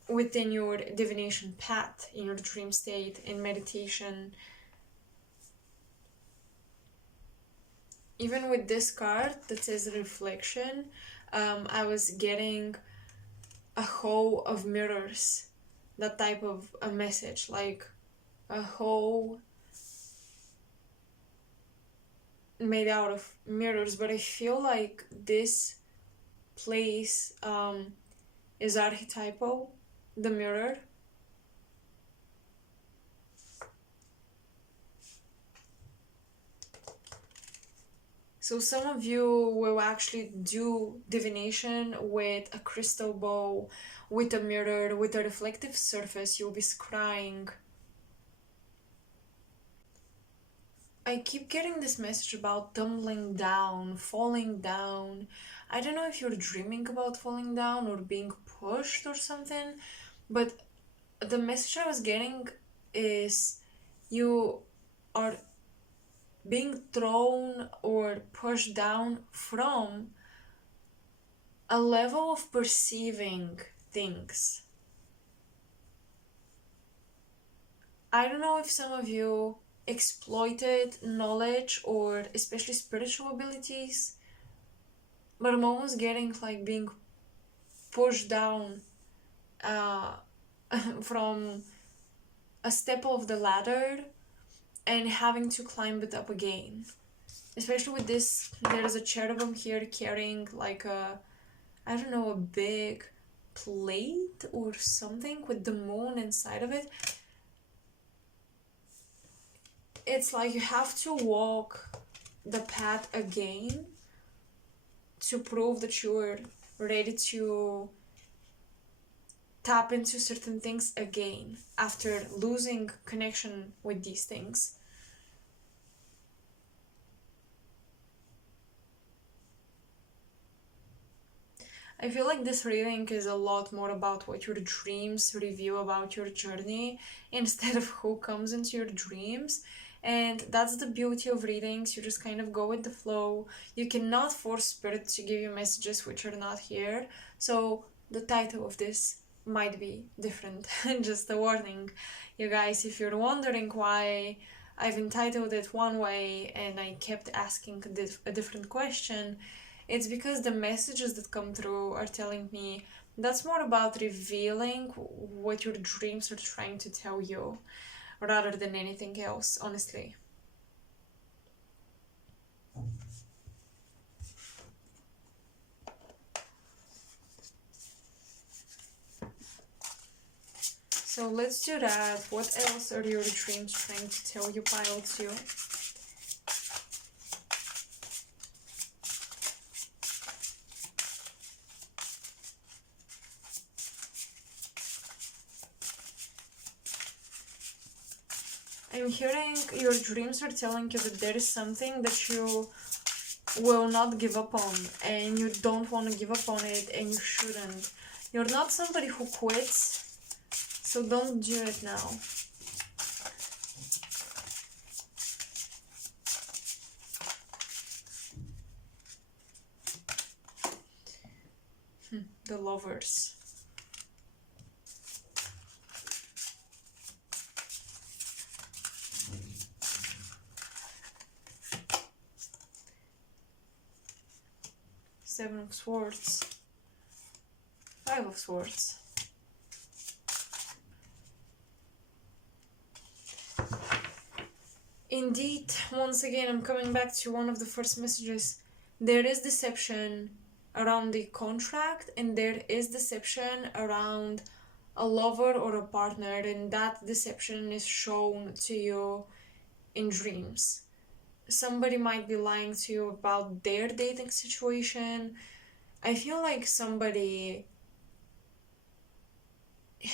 within your divination path in your dream state, in meditation. Even with this card that says reflection, I was getting a whole of mirrors, that type of a message, like a whole made out of mirrors. But I feel like this place is archetypal, the mirror. So some of you will actually do divination with a crystal ball, with a mirror, with a reflective surface. You'll be scrying. I keep getting this message about tumbling down, falling down. I don't know if you're dreaming about falling down or being pushed or something, but the message I was getting is you are being thrown or pushed down from a level of perceiving things. I don't know if some of you exploited knowledge or especially spiritual abilities, but I'm almost getting like being pushed down from a step of the ladder and having to climb it up again. Especially with this, there's a cherubim here carrying like a, I don't know, a big plate or something with the moon inside of it. It's like you have to walk the path again to prove that you're ready to tap into certain things again after losing connection with these things. I feel like this reading is a lot more about what your dreams reveal about your journey instead of who comes into your dreams. And that's the beauty of readings. You just kind of go with the flow. You cannot force spirit to give you messages which are not here. So the title of this might be different. Just a warning. You guys, if you're wondering why I've entitled it one way and I kept asking a different question, it's because the messages that come through are telling me that's more about revealing what your dreams are trying to tell you rather than anything else, honestly. So let's do that. What else are your dreams trying to tell you, pile two? I'm hearing your dreams are telling you that there is something that you will not give up on, and you don't want to give up on it, and you shouldn't. You're not somebody who quits, so don't do it now. The Lovers. Seven of Swords. Five of Swords. Indeed, once again, I'm coming back to one of the first messages. There is deception around the contract, and there is deception around a lover or a partner, and that deception is shown to you in dreams. Somebody might be lying to you about their dating situation. I feel like somebody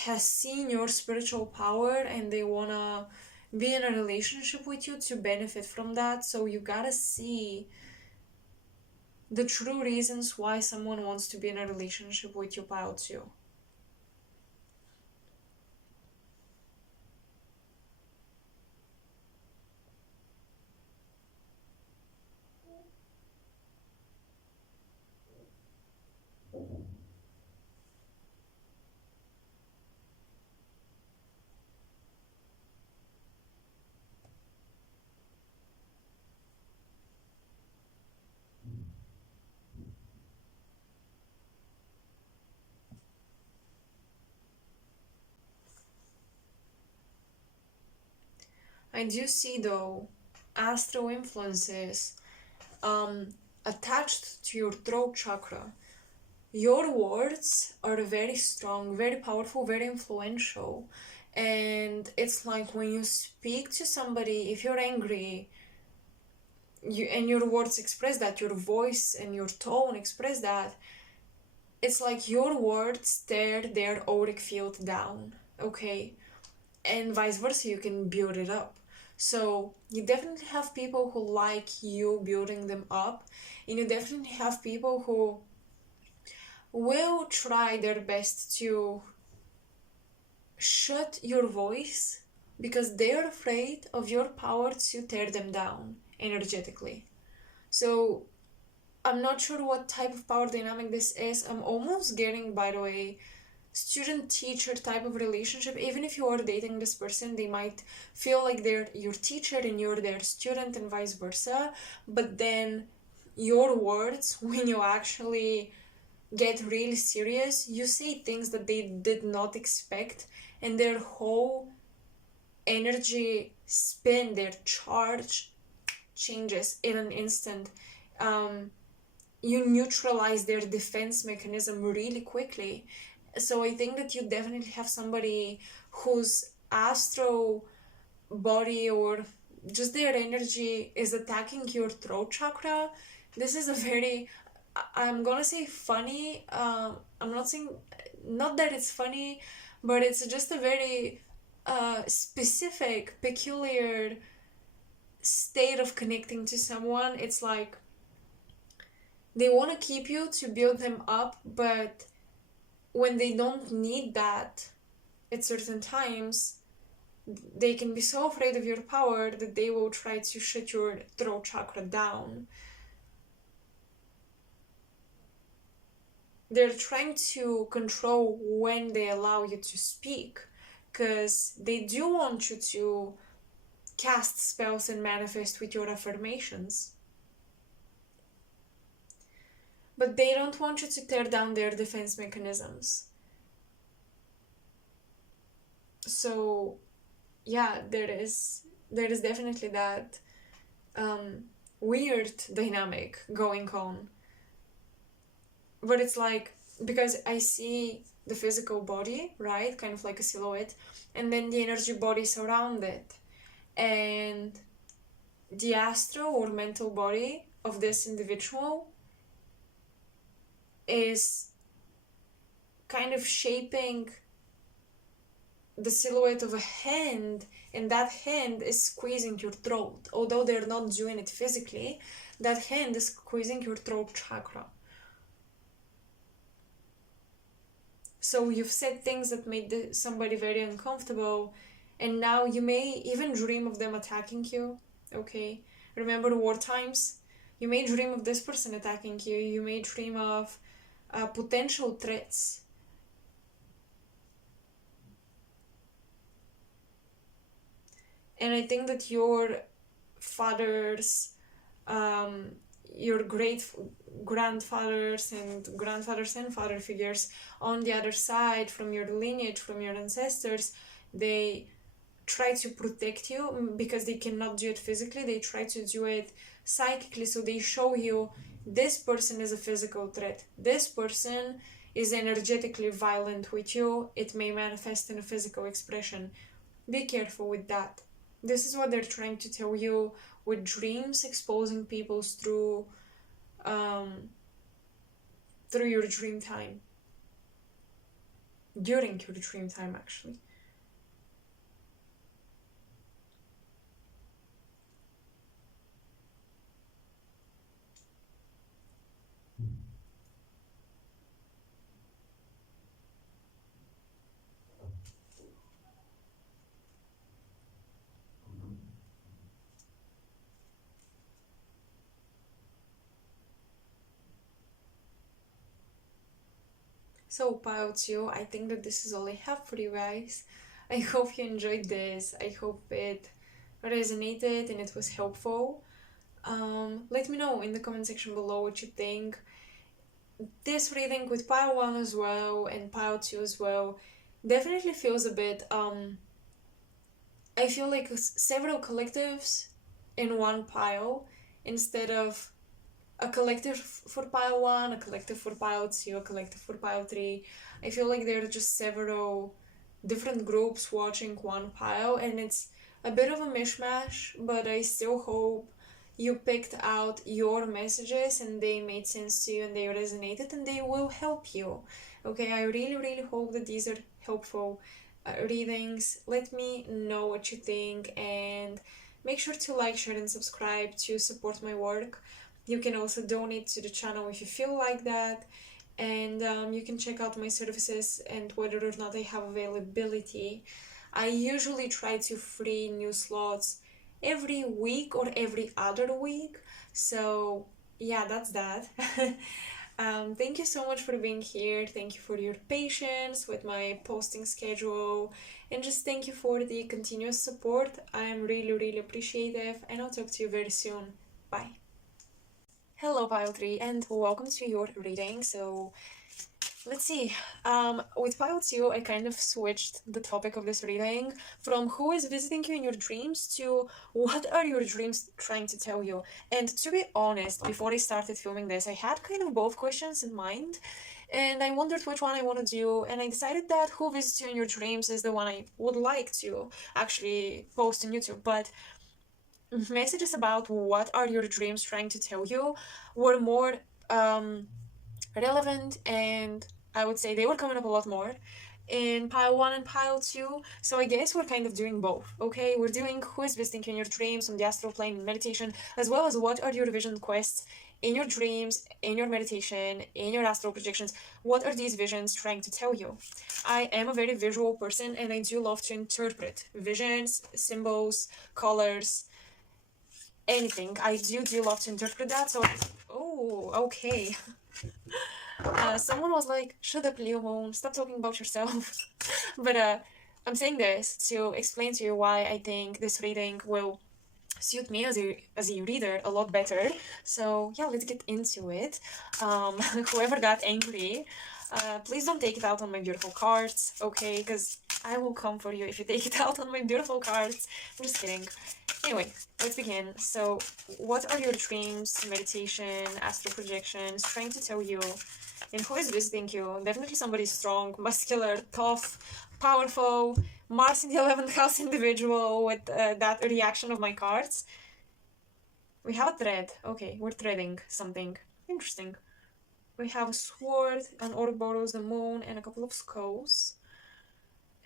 has seen your spiritual power and they wanna be in a relationship with you to benefit from that. So you gotta see the true reasons why someone wants to be in a relationship with you, pile too. I do see though astral influences um attached to your throat chakra. Your words are very strong, very powerful, very influential. And it's like when you speak to somebody, if you're angry, you and your words express that, your voice and your tone express that, it's like your words tear their auric field down, okay? And vice versa, you can build it up. So you definitely have people who like you building them up, and you definitely have people who will try their best to shut your voice because they're afraid of your power to tear them down energetically. So I'm not sure what type of power dynamic this is. I'm almost getting, by the way, student teacher type of relationship. Even if you are dating this person, they might feel like they're your teacher and you're their student and vice versa. But then your words, when you actually get really serious, you say things that they did not expect, and their whole energy spin, their charge changes in an instant. You neutralize their defense mechanism really quickly. So I think that you definitely have somebody whose astral body or just their energy is attacking your throat chakra. This is a very, I'm gonna say funny. I'm not saying, not that it's funny, but it's just a very specific, peculiar state of connecting to someone. It's like they want to keep you to build them up, but when they don't need that at certain times, they can be so afraid of your power that they will try to shut your throat chakra down. They're trying to control when they allow you to speak, because they do want you to cast spells and manifest with your affirmations. But they don't want you to tear down their defense mechanisms. So yeah, there is definitely that weird dynamic going on. But it's like, because I see the physical body, right? Kind of like a silhouette, and then the energy bodies around it. And the astral or mental body of this individual is kind of shaping the silhouette of a hand, and that hand is squeezing your throat. Although they're not doing it physically, that hand is squeezing your throat chakra. So you've said things that made somebody very uncomfortable, and now you may even dream of them attacking you, okay? Remember war times? You may dream of this person attacking you, you may dream of potential threats. And I think that your fathers, your great grandfathers and father figures on the other side, from your lineage, from your ancestors, they try to protect you because they cannot do it physically. They try to do it psychically. So they show you this person is a physical threat. This person is energetically violent with you. It may manifest in a physical expression. Be careful with that. This is what they're trying to tell you with dreams, exposing people um, through your dream time. During your dream time, actually. So, pile 2, I think that this is all I have for you guys. I hope you enjoyed this. I hope it resonated and it was helpful. Let me know in the comment section below what you think. This reading with pile 1 as well and pile 2 as well definitely feels a bit, I feel like several collectives in one pile instead of a collective for pile 1, a collective for pile 2, a collective for pile 3. I feel like there are just several different groups watching one pile, and it's a bit of a mishmash, but I still hope you picked out your messages and they made sense to you and they resonated and they will help you. Okay, I really, really hope that these are helpful readings. Let me know what you think and make sure to like, share, and subscribe to support my work. You can also donate to the channel if you feel like that, and you can check out my services and whether or not I have availability. I usually try to free new slots every week or every other week, so yeah, that's that. Thank you so much for being here. Thank you for your patience with my posting schedule, and just thank you for the continuous support. I am really, really appreciative, and I'll talk to you very soon. Bye. Hello, Pile 3, and welcome to your reading. So, let's see. With Pile 2, I kind of switched the topic of this reading from who is visiting you in your dreams to what are your dreams trying to tell you. And to be honest, before I started filming this, I had kind of both questions in mind, and I wondered which one I want to do, and I decided that who visits you in your dreams is the one I would like to actually post on YouTube. But messages about what are your dreams trying to tell you were more relevant, and I would say they were coming up a lot more in pile 1 and pile 2. So I guess we're kind of doing both. Okay, we're doing who is visiting in your dreams on the astral plane meditation, as well as what are your vision quests in your dreams, in your meditation, in your astral projections. What are these visions trying to tell you? I am a very visual person and I do love to interpret visions, symbols, colors, anything. I do love to interpret that. So, oh, okay. Someone was like, shut up, Leo Moon, stop talking about yourself. But I'm saying this to explain to you why I think this reading will suit me as a reader a lot better. So yeah, let's get into it. Whoever got angry, please don't take it out on my beautiful cards, okay? Because I will come for you if you take it out on my beautiful cards. I'm just kidding. Anyway, let's begin. So, what are your dreams, meditation, astral projections trying to tell you? And who is visiting you? Definitely somebody strong, muscular, tough, powerful, Mars in the 11th house individual with that reaction of my cards. We have a thread. Okay, we're threading something. Interesting. We have a sword, an Ouroboros, the moon, and a couple of skulls.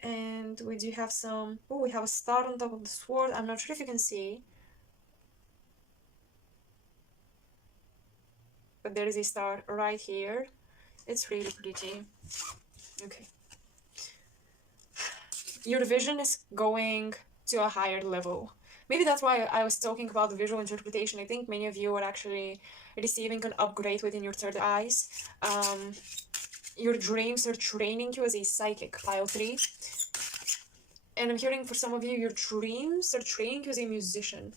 And we do have some... Oh, we have a star on top of the sword. I'm not sure if you can see. But there is a star right here. It's really pretty. Okay. Your vision is going to a higher level. Maybe that's why I was talking about the visual interpretation. I think many of you are actually receiving an upgrade within your third eyes. Your dreams are training you as a psychic, pile 3. And I'm hearing for some of you, your dreams are training you as a musician.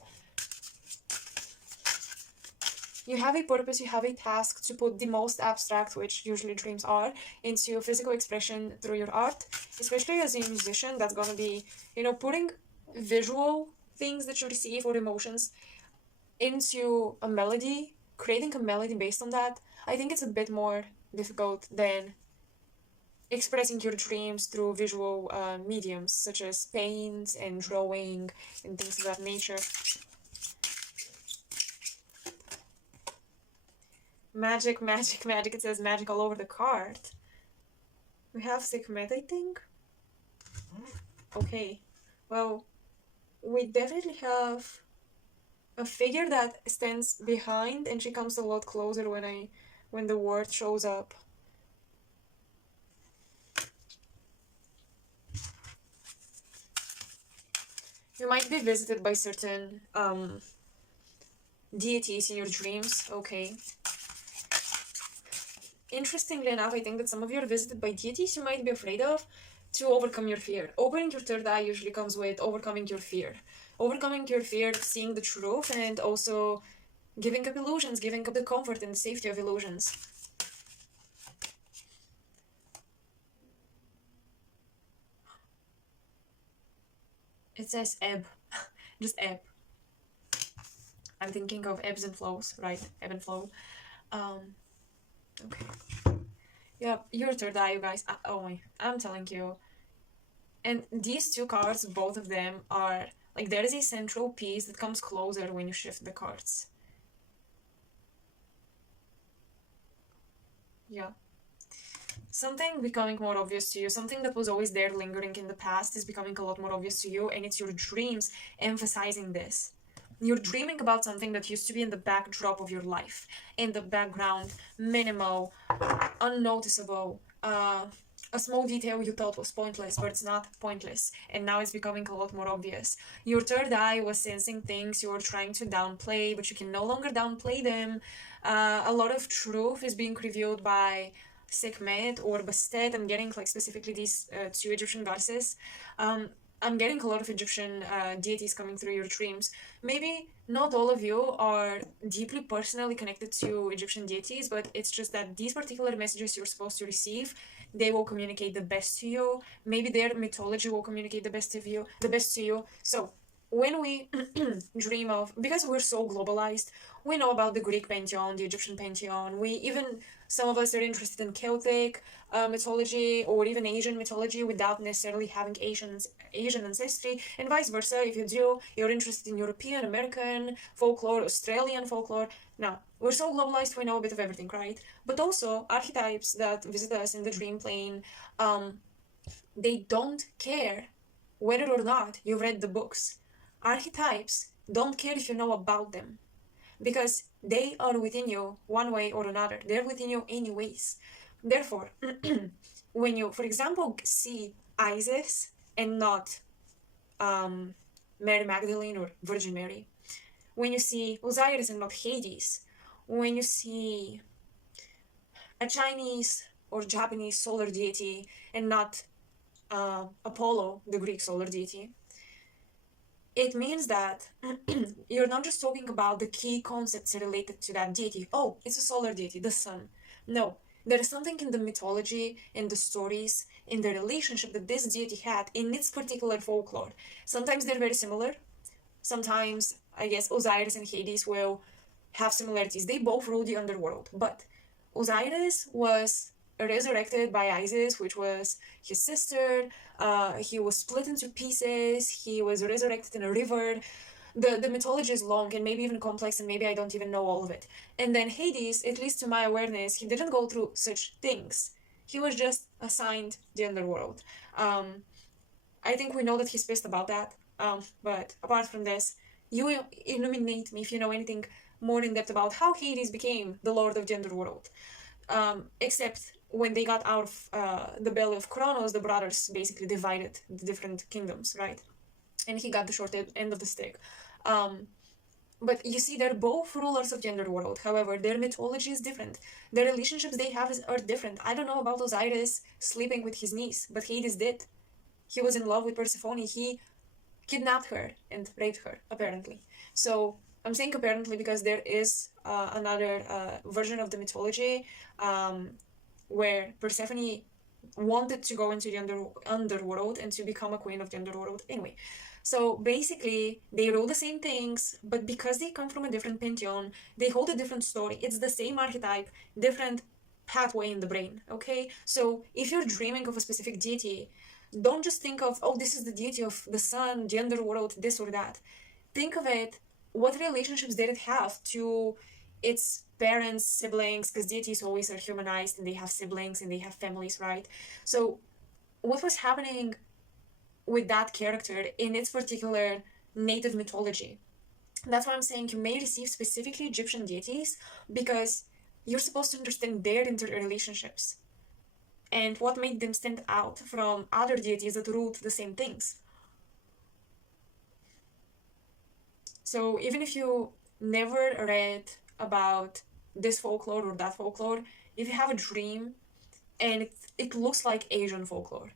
You have a purpose, you have a task to put the most abstract, which usually dreams are, into physical expression through your art. Especially as a musician, that's gonna be, putting visual things that you receive or emotions into a melody, creating a melody based on that, I think it's a bit more difficult than expressing your dreams through visual mediums such as paint and drawing and things of that nature. Magic, magic, magic. It says magic all over the card. We have Sekhmet, I think. Okay. Well, we definitely have a figure that stands behind, and she comes a lot closer when the word shows up. You might be visited by certain deities in your dreams. Okay. Interestingly enough, I think that some of you are visited by deities you might be afraid of to overcome your fear. Opening your third eye usually comes with overcoming your fear. Overcoming your fear, seeing the truth, and also giving up illusions, giving up the comfort and the safety of illusions. It says ebb. Just ebb. I'm thinking of ebbs and flows, right? Ebb and flow. Okay. Yeah, your third eye, you guys. Oh my, I'm telling you. And these two cards, both of them are like there is a central piece that comes closer when you shift the cards. Yeah. Something becoming more obvious to you, something that was always there lingering in the past is becoming a lot more obvious to you, and it's your dreams emphasizing this. You're dreaming about something that used to be in the backdrop of your life, in the background, minimal, unnoticeable, a small detail you thought was pointless, but it's not pointless, and now it's becoming a lot more obvious. Your third eye was sensing things you were trying to downplay, but you can no longer downplay them. A lot of truth is being revealed by Sekhmet or Bastet. I'm getting like specifically these two Egyptian goddesses. I'm getting a lot of Egyptian deities coming through your dreams. Maybe not all of you are deeply personally connected to Egyptian deities, but it's just that these particular messages you're supposed to receive, they will communicate the best to you. Maybe their mythology will communicate the best to you. So when we dream of, because we're so globalized, we know about the Greek pantheon, the Egyptian pantheon. We even, some of us are interested in Celtic mythology or even Asian mythology without necessarily having Asian ancestry, and vice versa. If you do, you're interested in European, American folklore, Australian folklore. Now, we're so globalized, we know a bit of everything, right? But also, archetypes that visit us in the dream plane, they don't care whether or not you've read the books. Archetypes don't care if you know about them because they are within you one way or another. They're within you anyways. Therefore, when you, for example, see Isis and not Mary Magdalene or Virgin Mary, when you see Osiris and not Hades, when you see a Chinese or Japanese solar deity and not Apollo, the Greek solar deity, it means that you're not just talking about the key concepts related to that deity. Oh, it's a solar deity, the sun. No, there is something in the mythology, in the stories, in the relationship that this deity had in its particular folklore. Sometimes they're very similar. Sometimes, I guess, Osiris and Hades will have similarities. They both rule the underworld, but Osiris was resurrected by Isis, which was his sister. He was split into pieces. He was resurrected in a river. The mythology is long and maybe even complex, and maybe I don't even know all of it. And then Hades, at least to my awareness, he didn't go through such things. He was just assigned the underworld. I think we know that he's pissed about that. But apart from this, you illuminate me if you know anything more in depth about how Hades became the Lord of the Underworld. Except when they got out of the belly of Kronos, the brothers basically divided the different kingdoms, right? And he got the short end of the stick. But you see, they're both rulers of the underworld. However, their mythology is different. The relationships they have are different. I don't know about Osiris sleeping with his niece, but Hades did. He was in love with Persephone. He kidnapped her and raped her, apparently. So I'm saying apparently because there is another version of the mythology where Persephone wanted to go into the underworld and to become a queen of the underworld. Anyway, So basically, they rule the same things, but because they come from a different pantheon, they hold a different story. It's the same archetype, different pathway in the brain, okay? So if you're dreaming of a specific deity, don't just think of, oh, this is the deity of the sun, the underworld, this or that. Think of it, what relationships did it have to its parents, siblings, because deities always are humanized and they have siblings and they have families, right? So what was happening with that character in its particular native mythology? That's why I'm saying you may receive specifically Egyptian deities because you're supposed to understand their interrelationships and what made them stand out from other deities that ruled the same things. So even if you never read about this folklore or that folklore, if you have a dream and it looks like Asian folklore,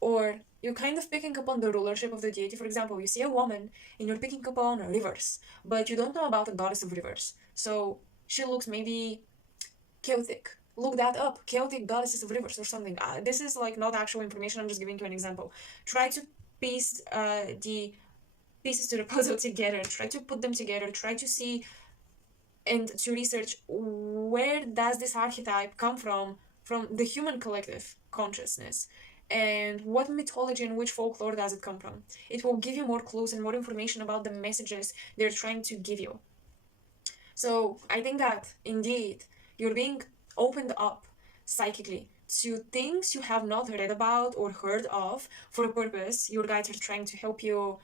or you're kind of picking up on the rulership of the deity. For example, you see a woman and you're picking up on rivers, but you don't know about the goddess of rivers. So she looks maybe Celtic. Look that up. Celtic goddesses of rivers or something. This is like not actual information. I'm just giving you an example. Try to piece the pieces to the puzzle together. Try to put them together. Try to see and to research where does this archetype come from the human collective consciousness, and what mythology and which folklore does it come from. It will give you more clues and more information about the messages they're trying to give you. So I think that indeed you're being opened up psychically to things you have not read about or heard of for a purpose. Your guides are trying to help you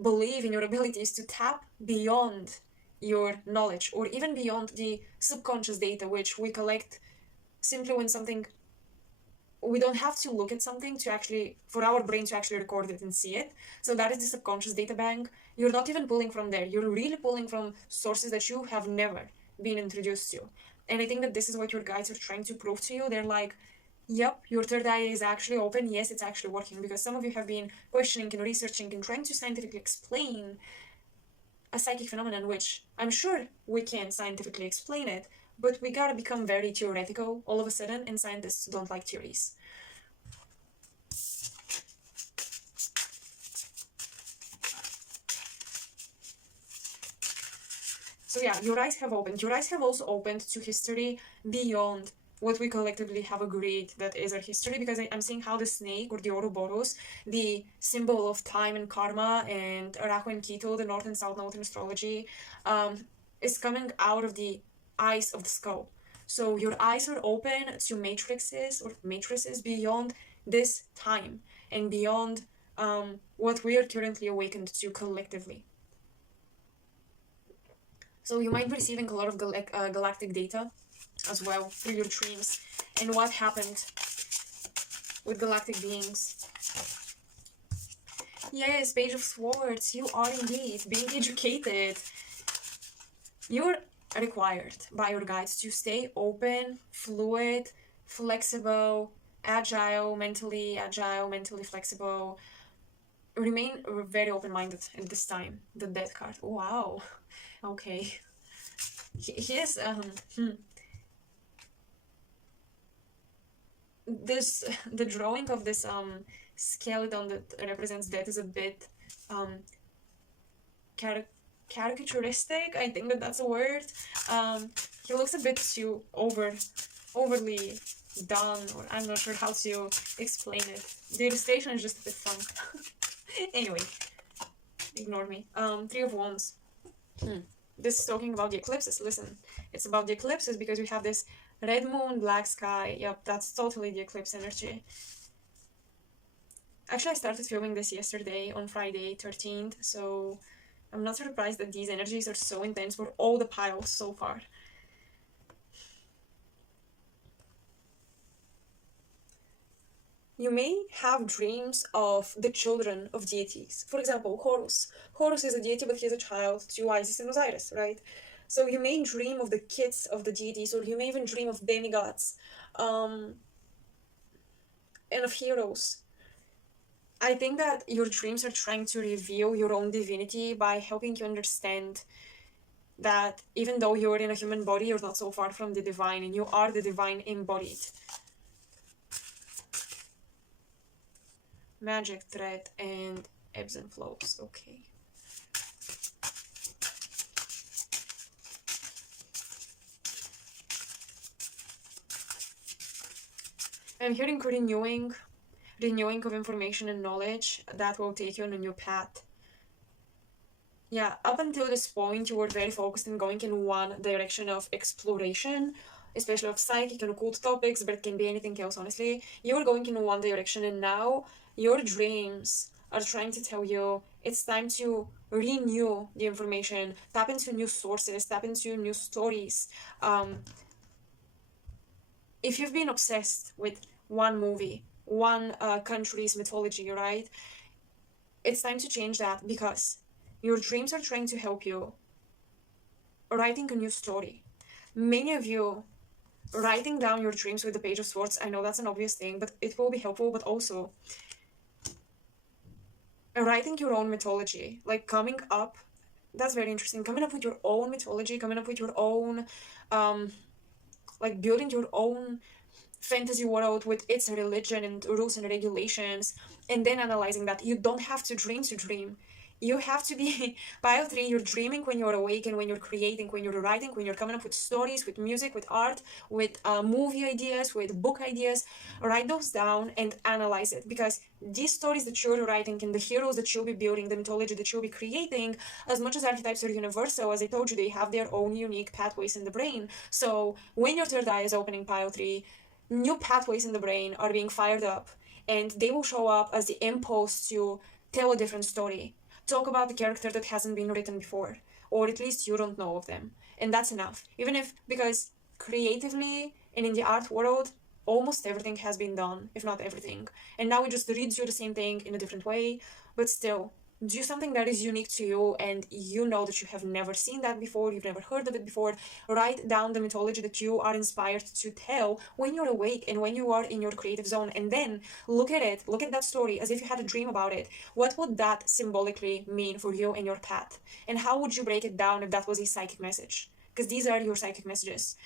believe in your abilities to tap beyond your knowledge or even beyond the subconscious data which we collect simply when something, we don't have to look at something to actually, for our brain to actually record it and see it. So that is the subconscious data bank. You're not even pulling from there, you're really pulling from sources that you have never been introduced to. And I think that this is what your guides are trying to prove to you. They're like, yep, your third eye is actually open. Yes, it's actually working, because some of you have been questioning and researching and trying to scientifically explain a psychic phenomenon, which I'm sure we can scientifically explain it, but we gotta become very theoretical all of a sudden, and scientists don't like theories. So yeah, your eyes have opened. Your eyes have also opened to history beyond what we collectively have agreed that is our history, because I'm seeing how the snake or the Ouroboros, the symbol of time and karma, and Arahu and Keto, the north and south node in astrology, is coming out of the eyes of the skull. So your eyes are open to matrices beyond this time and beyond what we are currently awakened to collectively. So you might be receiving a lot of galactic data as well through your dreams, and what happened with galactic beings. Yes, Page of Swords, you are indeed being educated. You're required by your guides to stay open, fluid, flexible, agile, mentally flexible. Remain very open-minded at this time. The Death card. Wow. Okay. He is this the drawing of this skeleton that represents death is a bit caricaturistic. I think that's a word. He looks a bit too overly done, or I'm not sure how to explain it. The illustration is just a bit fun. Anyway, ignore me. Three of Wands. This is talking about the eclipses. Listen, it's about the eclipses because we have this red moon, black sky. Yep, that's totally the eclipse energy. Actually, I started filming this yesterday on Friday 13th, so I'm not surprised that these energies are so intense for all the piles so far. You may have dreams of the children of deities. For example, Horus. Horus is a deity, but he is a child to Isis and Osiris, right? So you may dream of the kids of the deities, or you may even dream of demigods, and of heroes. I think that your dreams are trying to reveal your own divinity by helping you understand that even though you're in a human body, you're not so far from the divine, and you are the divine embodied. Magic thread and ebbs and flows. Okay. I'm hearing renewing of information and knowledge that will take you on a new path. Yeah, up until this point, you were very focused on going in one direction of exploration, especially of psychic and occult topics, but it can be anything else, honestly. You were going in one direction, and now your dreams are trying to tell you it's time to renew the information, tap into new sources, tap into new stories. If you've been obsessed with one movie, one country's mythology, right? It's time to change that because your dreams are trying to help you writing a new story. Many of you writing down your dreams with the Page of Swords, I know that's an obvious thing, but it will be helpful, but also writing your own mythology, like coming up, that's very interesting, coming up with your own mythology, coming up with your own, like building your own fantasy world with its religion and rules and regulations, and then analyzing that. You don't have to dream to dream. You have to be pile 3, you're dreaming when you're awake, and when you're creating, when you're writing, when you're coming up with stories, with music, with art, with movie ideas, with book ideas. Write those down and analyze it, because these stories that you're writing and the heroes that you'll be building, the mythology that you'll be creating, as much as archetypes are universal, as I told you, they have their own unique pathways in the brain. So when your third eye is opening pile 3, new pathways in the brain are being fired up, and they will show up as the impulse to tell a different story, talk about the character that hasn't been written before, or at least you don't know of them. And that's enough. Even if, because creatively and in the art world, almost everything has been done, if not everything. And now it just reads you the same thing in a different way, but still, do something that is unique to you, and you know that you have never seen that before, you've never heard of it before. Write down the mythology that you are inspired to tell when you're awake and when you are in your creative zone, and then look at that story as if you had a dream about it. What would that symbolically mean for you and your path, and how would you break it down if that was a psychic message? Because these are your psychic messages.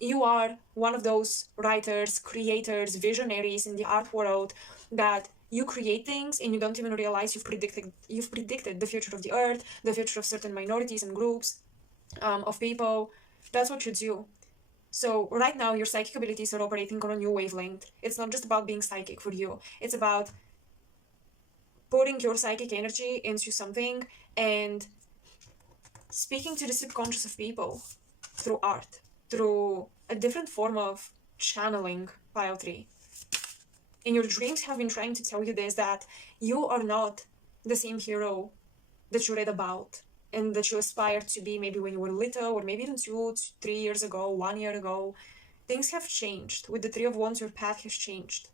You are one of those writers, creators, visionaries in the art world that you create things and you don't even realize you've predicted the future of the earth, the future of certain minorities and groups of people. That's what you do. So right now your psychic abilities are operating on a new wavelength. It's not just about being psychic for you. It's about putting your psychic energy into something and speaking to the subconscious of people through art, through a different form of channeling pile 3. And your dreams have been trying to tell you this, that you are not the same hero that you read about and that you aspired to be maybe when you were little, or maybe even 2, 3 years ago, 1 year ago. Things have changed. With the Three of Wands, your path has changed.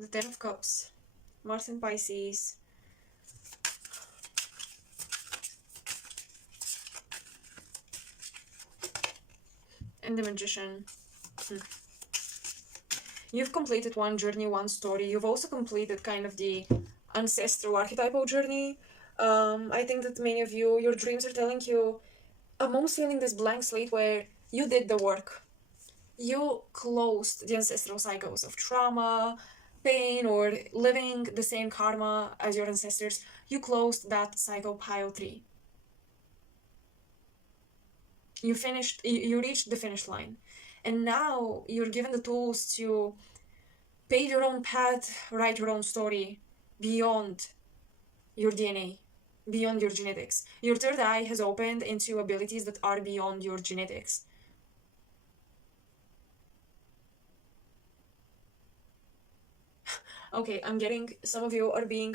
The Ten of Cups, Mars in Pisces, and the Magician. You've completed one journey, one story. You've also completed kind of the ancestral archetypal journey. I think that many of you, your dreams are telling you, I'm almost feeling this blank slate where you did the work. You closed the ancestral cycles of trauma, pain, or living the same karma as your ancestors. You closed that cycle pile 3. You reached the finish line. And now you're given the tools to pave your own path, write your own story beyond your DNA, beyond your genetics. Your third eye has opened into abilities that are beyond your genetics. Okay, I'm getting some of you are being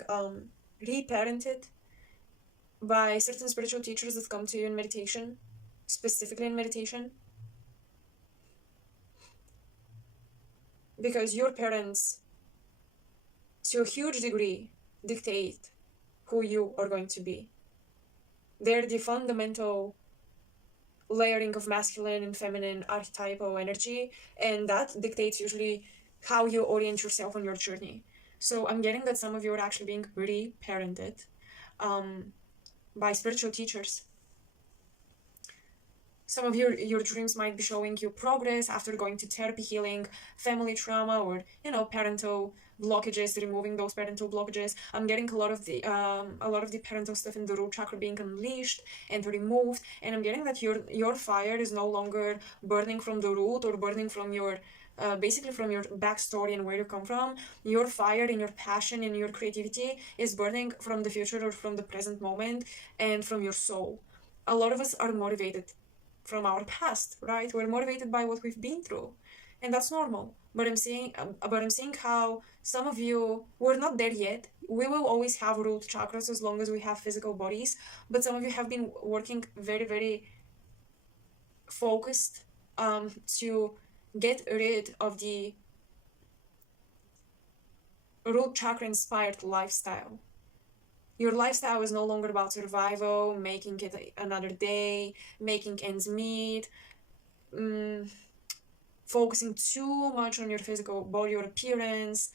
reparented by certain spiritual teachers that come to you in meditation, specifically in meditation. Because your parents, to a huge degree, dictate who you are going to be. They're the fundamental layering of masculine and feminine archetypal energy, and that dictates usually how you orient yourself on your journey. So I'm getting that some of you are actually being re-parented um, by spiritual teachers. Some of your dreams might be showing you progress after going to therapy, healing family trauma, or parental blockages, removing those parental blockages. I'm getting a lot of the parental stuff in the root chakra being unleashed and removed, and I'm getting that your fire is no longer burning from the root or burning from your basically from your backstory and where you come from. Your fire and your passion and your creativity is burning from the future or from the present moment and from your soul. A lot of us are motivated from our past, right? We're motivated by what we've been through, and that's normal. But I'm seeing how some of you we're not there yet. We will always have root chakras as long as we have physical bodies, but some of you have been working very, very focused to get rid of the root chakra inspired lifestyle. Your lifestyle is no longer about survival, making it another day, making ends meet, focusing too much on your physical body or appearance.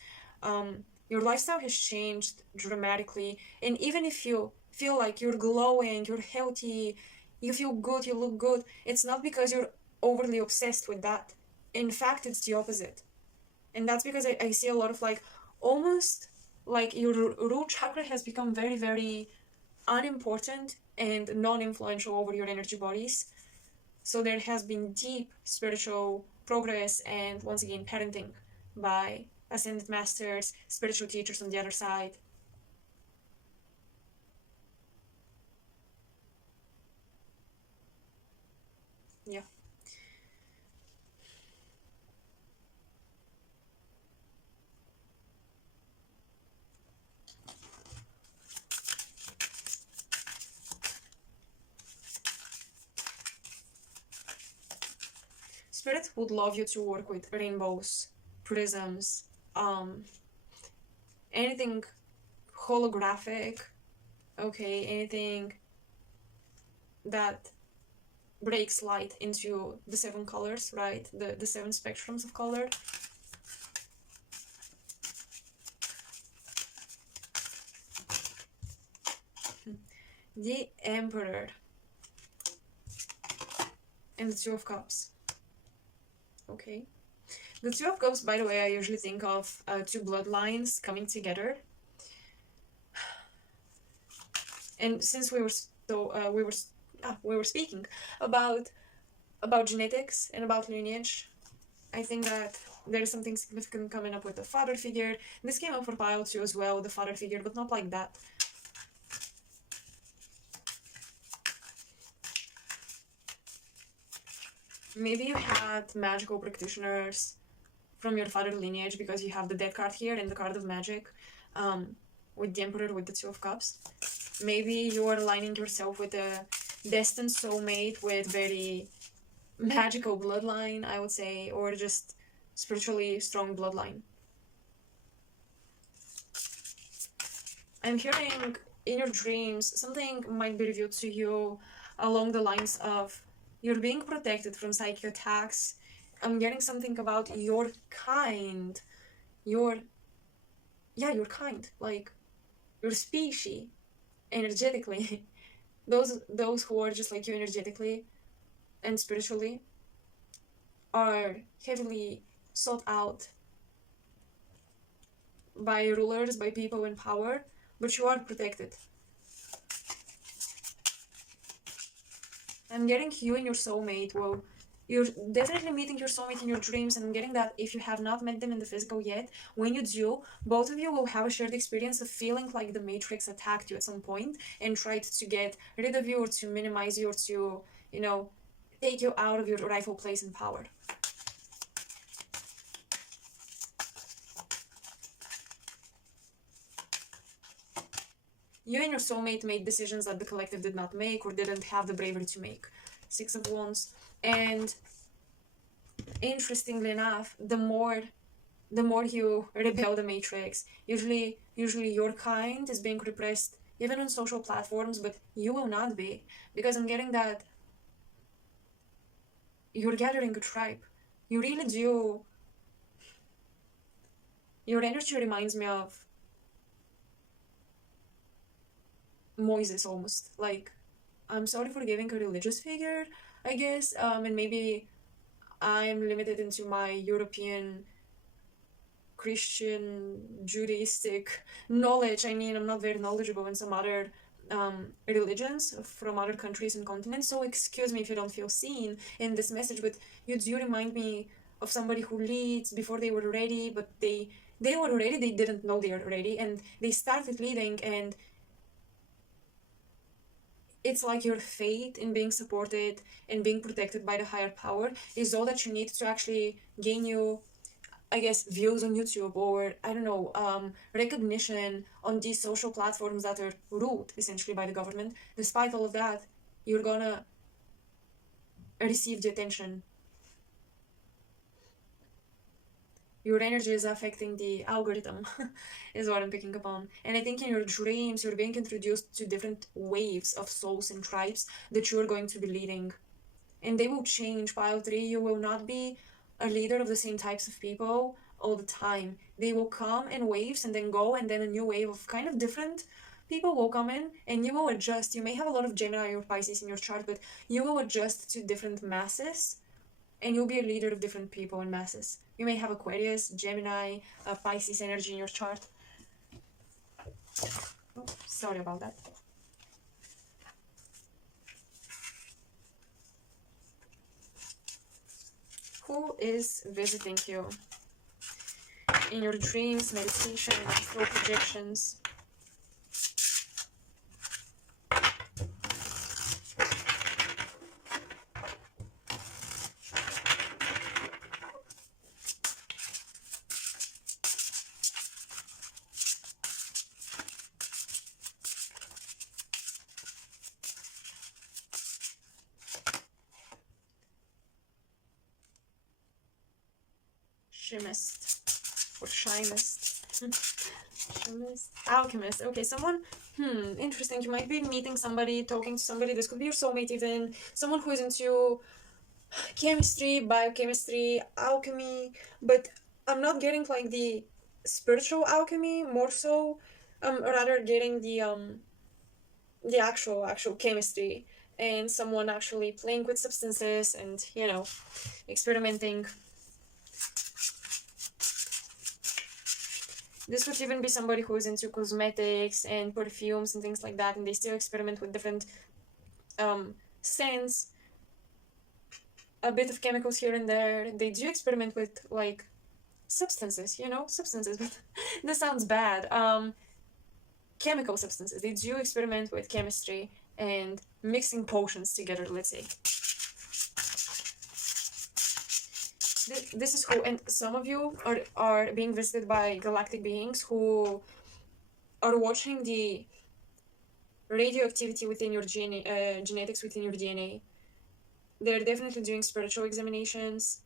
Your lifestyle has changed dramatically. And even if you feel like you're glowing, you're healthy, you feel good, you look good, it's not because you're overly obsessed with that. In fact, it's the opposite. And that's because I see a lot of like almost like your root chakra has become very, very unimportant and non-influential over your energy bodies. So there has been deep spiritual progress and once again parenting by ascended masters, spiritual teachers on the other side. Yeah. Spirit would love you to work with rainbows, prisms, um, anything holographic, okay, anything that breaks light into the seven colors, right? The seven spectrums of color. The Emperor and the Two of Cups. Okay. The Two of Cups, by the way, I usually think of two bloodlines coming together. And since we were speaking about genetics and about lineage, I think that there is something significant coming up with the father figure. This came up for pile too as well, the father figure, but not like that. Maybe you had magical practitioners from your father lineage because you have the death card here and the card of magic with the Emperor with the Two of Cups. Maybe you are aligning yourself with a destined soulmate with very magical bloodline, I would say, or just spiritually strong bloodline. I'm hearing in your dreams something might be revealed to you along the lines of you're being protected from psychic attacks. I'm getting something about your kind, your your kind, like your species energetically. those who are just like you energetically and spiritually are heavily sought out by rulers, by people in power, but you are protected. I'm getting you and your soulmate. Well, you're definitely meeting your soulmate in your dreams, and I'm getting that if you have not met them in the physical yet, when you do, both of you will have a shared experience of feeling like the Matrix attacked you at some point and tried to get rid of you or to minimize you or to, take you out of your rightful place in power. You and your soulmate made decisions that the collective did not make or didn't have the bravery to make. Six of Wands. And interestingly enough, the more you rebel the Matrix, usually your kind is being repressed even on social platforms, but you will not be. Because I'm getting that you're gathering a tribe. You really do. Your energy reminds me of Moses almost. Like, I'm sorry for giving a religious figure, I guess, and maybe I'm limited into my European Christian Judaistic knowledge. I mean, I'm not very knowledgeable in some other religions from other countries and continents, so excuse me if you don't feel seen in this message, but you do remind me of somebody who leads before they were ready, but they were ready, they didn't know they were ready, and they started leading, and it's like your faith in being supported and being protected by the higher power is all that you need to actually gain you, I guess, views on YouTube, or I don't know, recognition on these social platforms that are ruled essentially by the government. Despite all of that, you're gonna receive the attention. Your energy is affecting the algorithm, is what I'm picking up on. And I think in your dreams, you're being introduced to different waves of souls and tribes that you're going to be leading. And they will change. Pile 3, you will not be a leader of the same types of people all the time. They will come in waves and then go, and then a new wave of kind of different people will come in, and you will adjust. You may have a lot of Gemini or Pisces in your chart, but you will adjust to different masses, and you'll be a leader of different people and masses. You may have Aquarius, Gemini, Pisces energy in your chart. Oh, sorry about that. Who is visiting you in your dreams, meditation, astral projections? Shimist or Shymist. Shymist. Alchemist. Okay, someone. Interesting. You might be meeting somebody, talking to somebody. This could be your soulmate, even someone who is into chemistry, biochemistry, alchemy. But I'm not getting like the spiritual alchemy. More so, rather getting the actual chemistry, and someone actually playing with substances and experimenting. This could even be somebody who is into cosmetics and perfumes and things like that, and they still experiment with different scents, a bit of chemicals here and there. They do experiment with like substances, but this sounds bad. Chemical substances. They do experiment with chemistry and mixing potions together, let's say. This is who, and some of you are being visited by galactic beings who are watching the radioactivity within your genetics within your DNA. They're definitely doing spiritual examinations.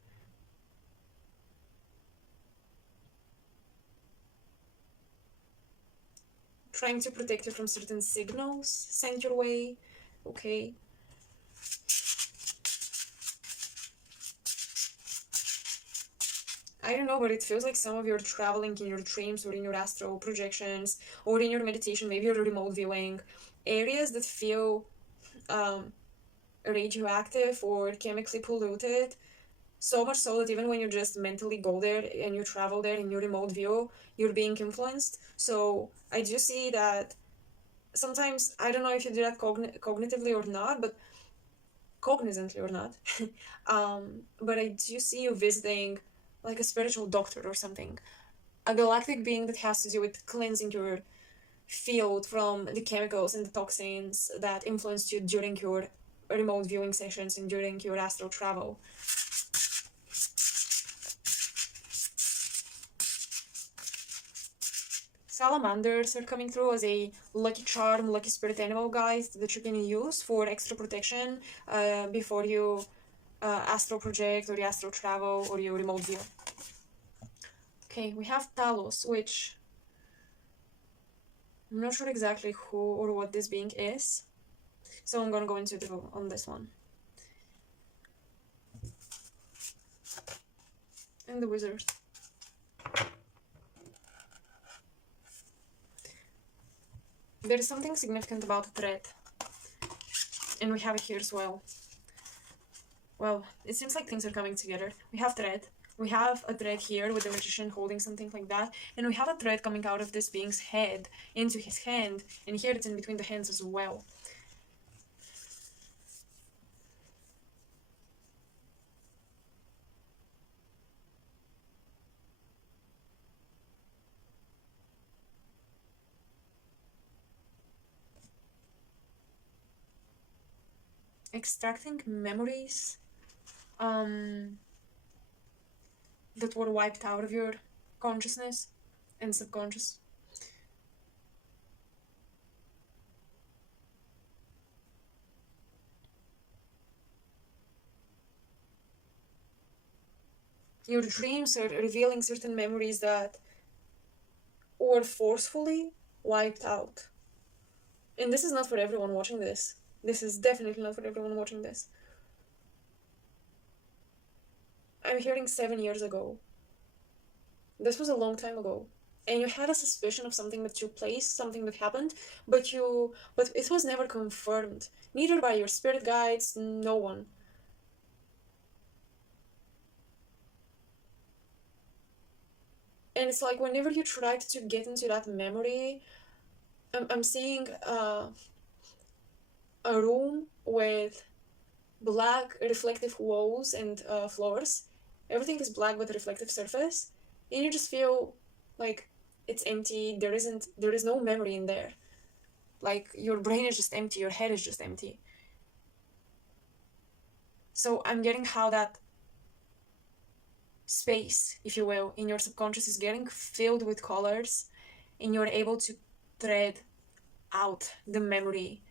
Trying to protect you from certain signals sent your way. Okay. I don't know, but it feels like some of you are traveling in your dreams or in your astral projections or in your meditation, maybe you're remote viewing areas that feel radioactive or chemically polluted. So much so that even when you just mentally go there and you travel there in your remote view, you're being influenced. So I do see that sometimes, I don't know if you do that cognitively or not, but cognizantly or not. But I do see you visiting like a spiritual doctor or something, a galactic being that has to do with cleansing your field from the chemicals and the toxins that influenced you during your remote viewing sessions and during your astral travel. Salamanders are coming through as a lucky charm, lucky spirit animal, guys, that you can use for extra protection before you astral project or you astral travel or you remote view. Okay, we have Talos, which I'm not sure exactly who or what this being is, so I'm gonna go into on this one. And the Wizard. There is something significant about the thread. And we have it here as well. Well, it seems like things are coming together. We have thread. We have a thread here with the magician holding something like that. And we have a thread coming out of this being's head into his hand. And here it's in between the hands as well. Extracting memories that were wiped out of your consciousness and subconscious. Your dreams are revealing certain memories that were forcefully wiped out. And this is not for everyone watching this. This is definitely not for everyone watching this. I'm hearing 7 years ago. This was a long time ago. And you had a suspicion of something that took place, something that happened, but it was never confirmed. Neither by your spirit guides, no one. And it's like whenever you tried to get into that memory, I'm seeing a room with black reflective walls and floors. Everything is black with a reflective surface, and you just feel like it's empty. There is no memory in there. Like your brain is just empty, your head is just empty. So I'm getting how that space, if you will, in your subconscious is getting filled with colors, and you're able to thread out the memory,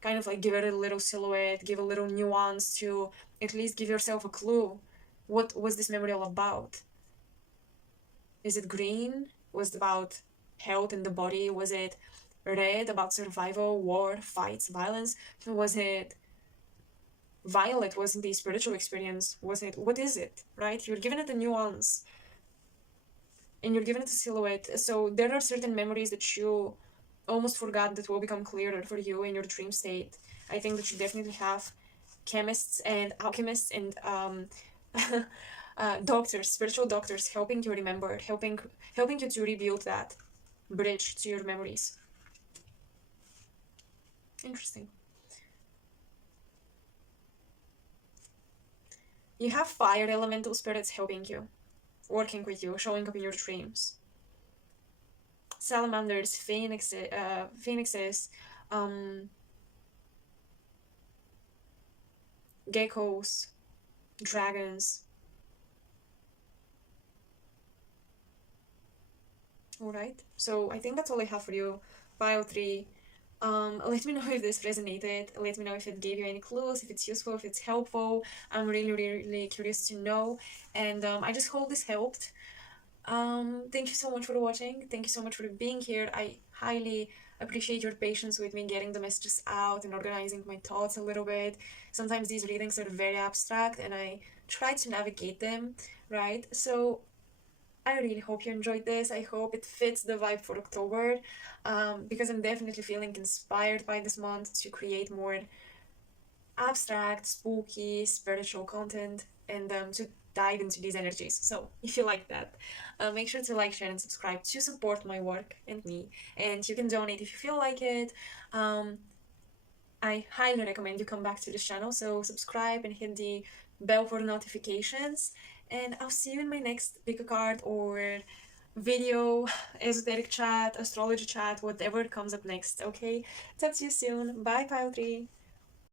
kind of like give it a little silhouette, give a little nuance to at least give yourself a clue. What was this memory all about? Is it green? Was it about health in the body? Was it red, about survival, war, fights, violence? Was it violet? Was it the spiritual experience? Was it, what is it, right? You're giving it a nuance and you're giving it a silhouette. So there are certain memories that you almost forgot that will become clearer for you in your dream state. I think that you definitely have chemists and alchemists and doctors, spiritual doctors, helping you remember, helping you to rebuild that bridge to your memories. Interesting. You have fire elemental spirits helping you, working with you, showing up in your dreams. Salamanders, phoenixes, geckos, dragons. Alright, so I think that's all I have for you, Pile 3. Let me know if this resonated. Let me know if it gave you any clues, if it's useful, if it's helpful. I'm really, really curious to know. And I just hope this helped. Thank you so much for watching. Thank you so much for being here. I highly appreciate your patience with me getting the messages out and organizing my thoughts a little bit. Sometimes these readings are very abstract and I try to navigate them, right? So I really hope you enjoyed this. I hope it fits the vibe for October, because I'm definitely feeling inspired by this month to create more abstract, spooky, spiritual content and to dive into these energies. So if you like that, make sure to like, share, and subscribe to support my work and me. And you can donate if you feel like it. I highly recommend you come back to this channel, so subscribe and hit the bell for notifications. And I'll see you in my next pick a card or video, esoteric chat, astrology chat, whatever comes up next, okay? Talk to you soon. Bye, Pile 3.